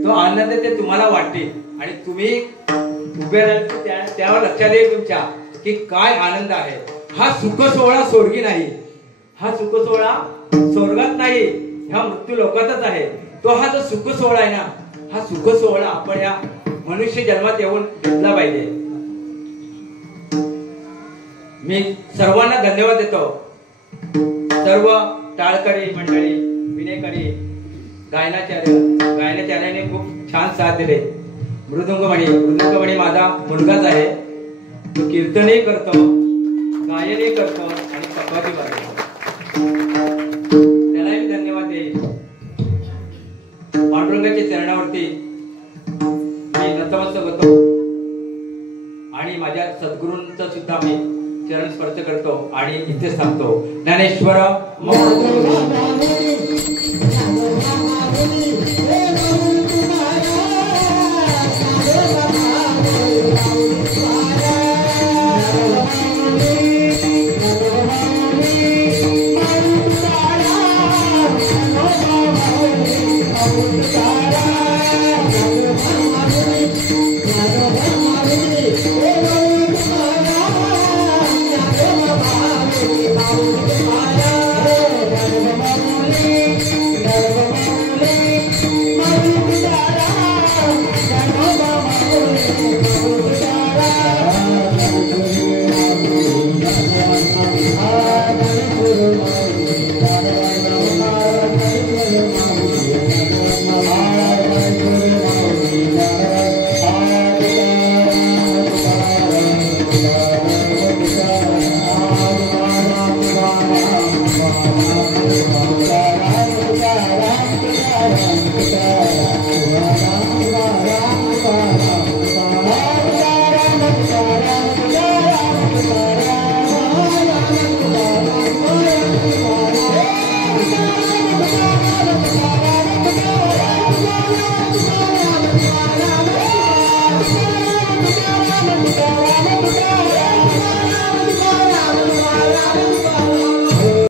तो आनंद ते तुम्हाला वाटतील. आणि तुम्ही उभे राहिले त्यावर लक्षात येईल तुमच्या की काय आनंद आहे. हा सुख सोहळा स्वर्गी नाही, हा सुख सोहळा स्वर्गात नाही, ह्या मृत्यू लोकातच आहे. तो हा जो सुख सोहळा आहे ना, हा सुख सोहळा आपण या मनुष्य जन्मात येऊन घेतला पाहिजे. मी सर्वांना धन्यवाद देतो. सर्व टाळकरी मंडळी, विनेकरी, गायनाचार्याने खूप छान साथ दिले. मृदुंगमणी माझा मुलगाच आहे. तो कीर्तनही करतो, गायनही करतो आणि चपाती बनवतो. त्यालाही मी धन्यवाद देईन. पांडुरंगाच्या चरणावरती मी नतमस्तक होतो आणि माझ्या सद्गुरूंचा सुद्धा मी चरण स्पर्श करतो आणि इथेच थांबतो. Dnyaneshwar Thank you.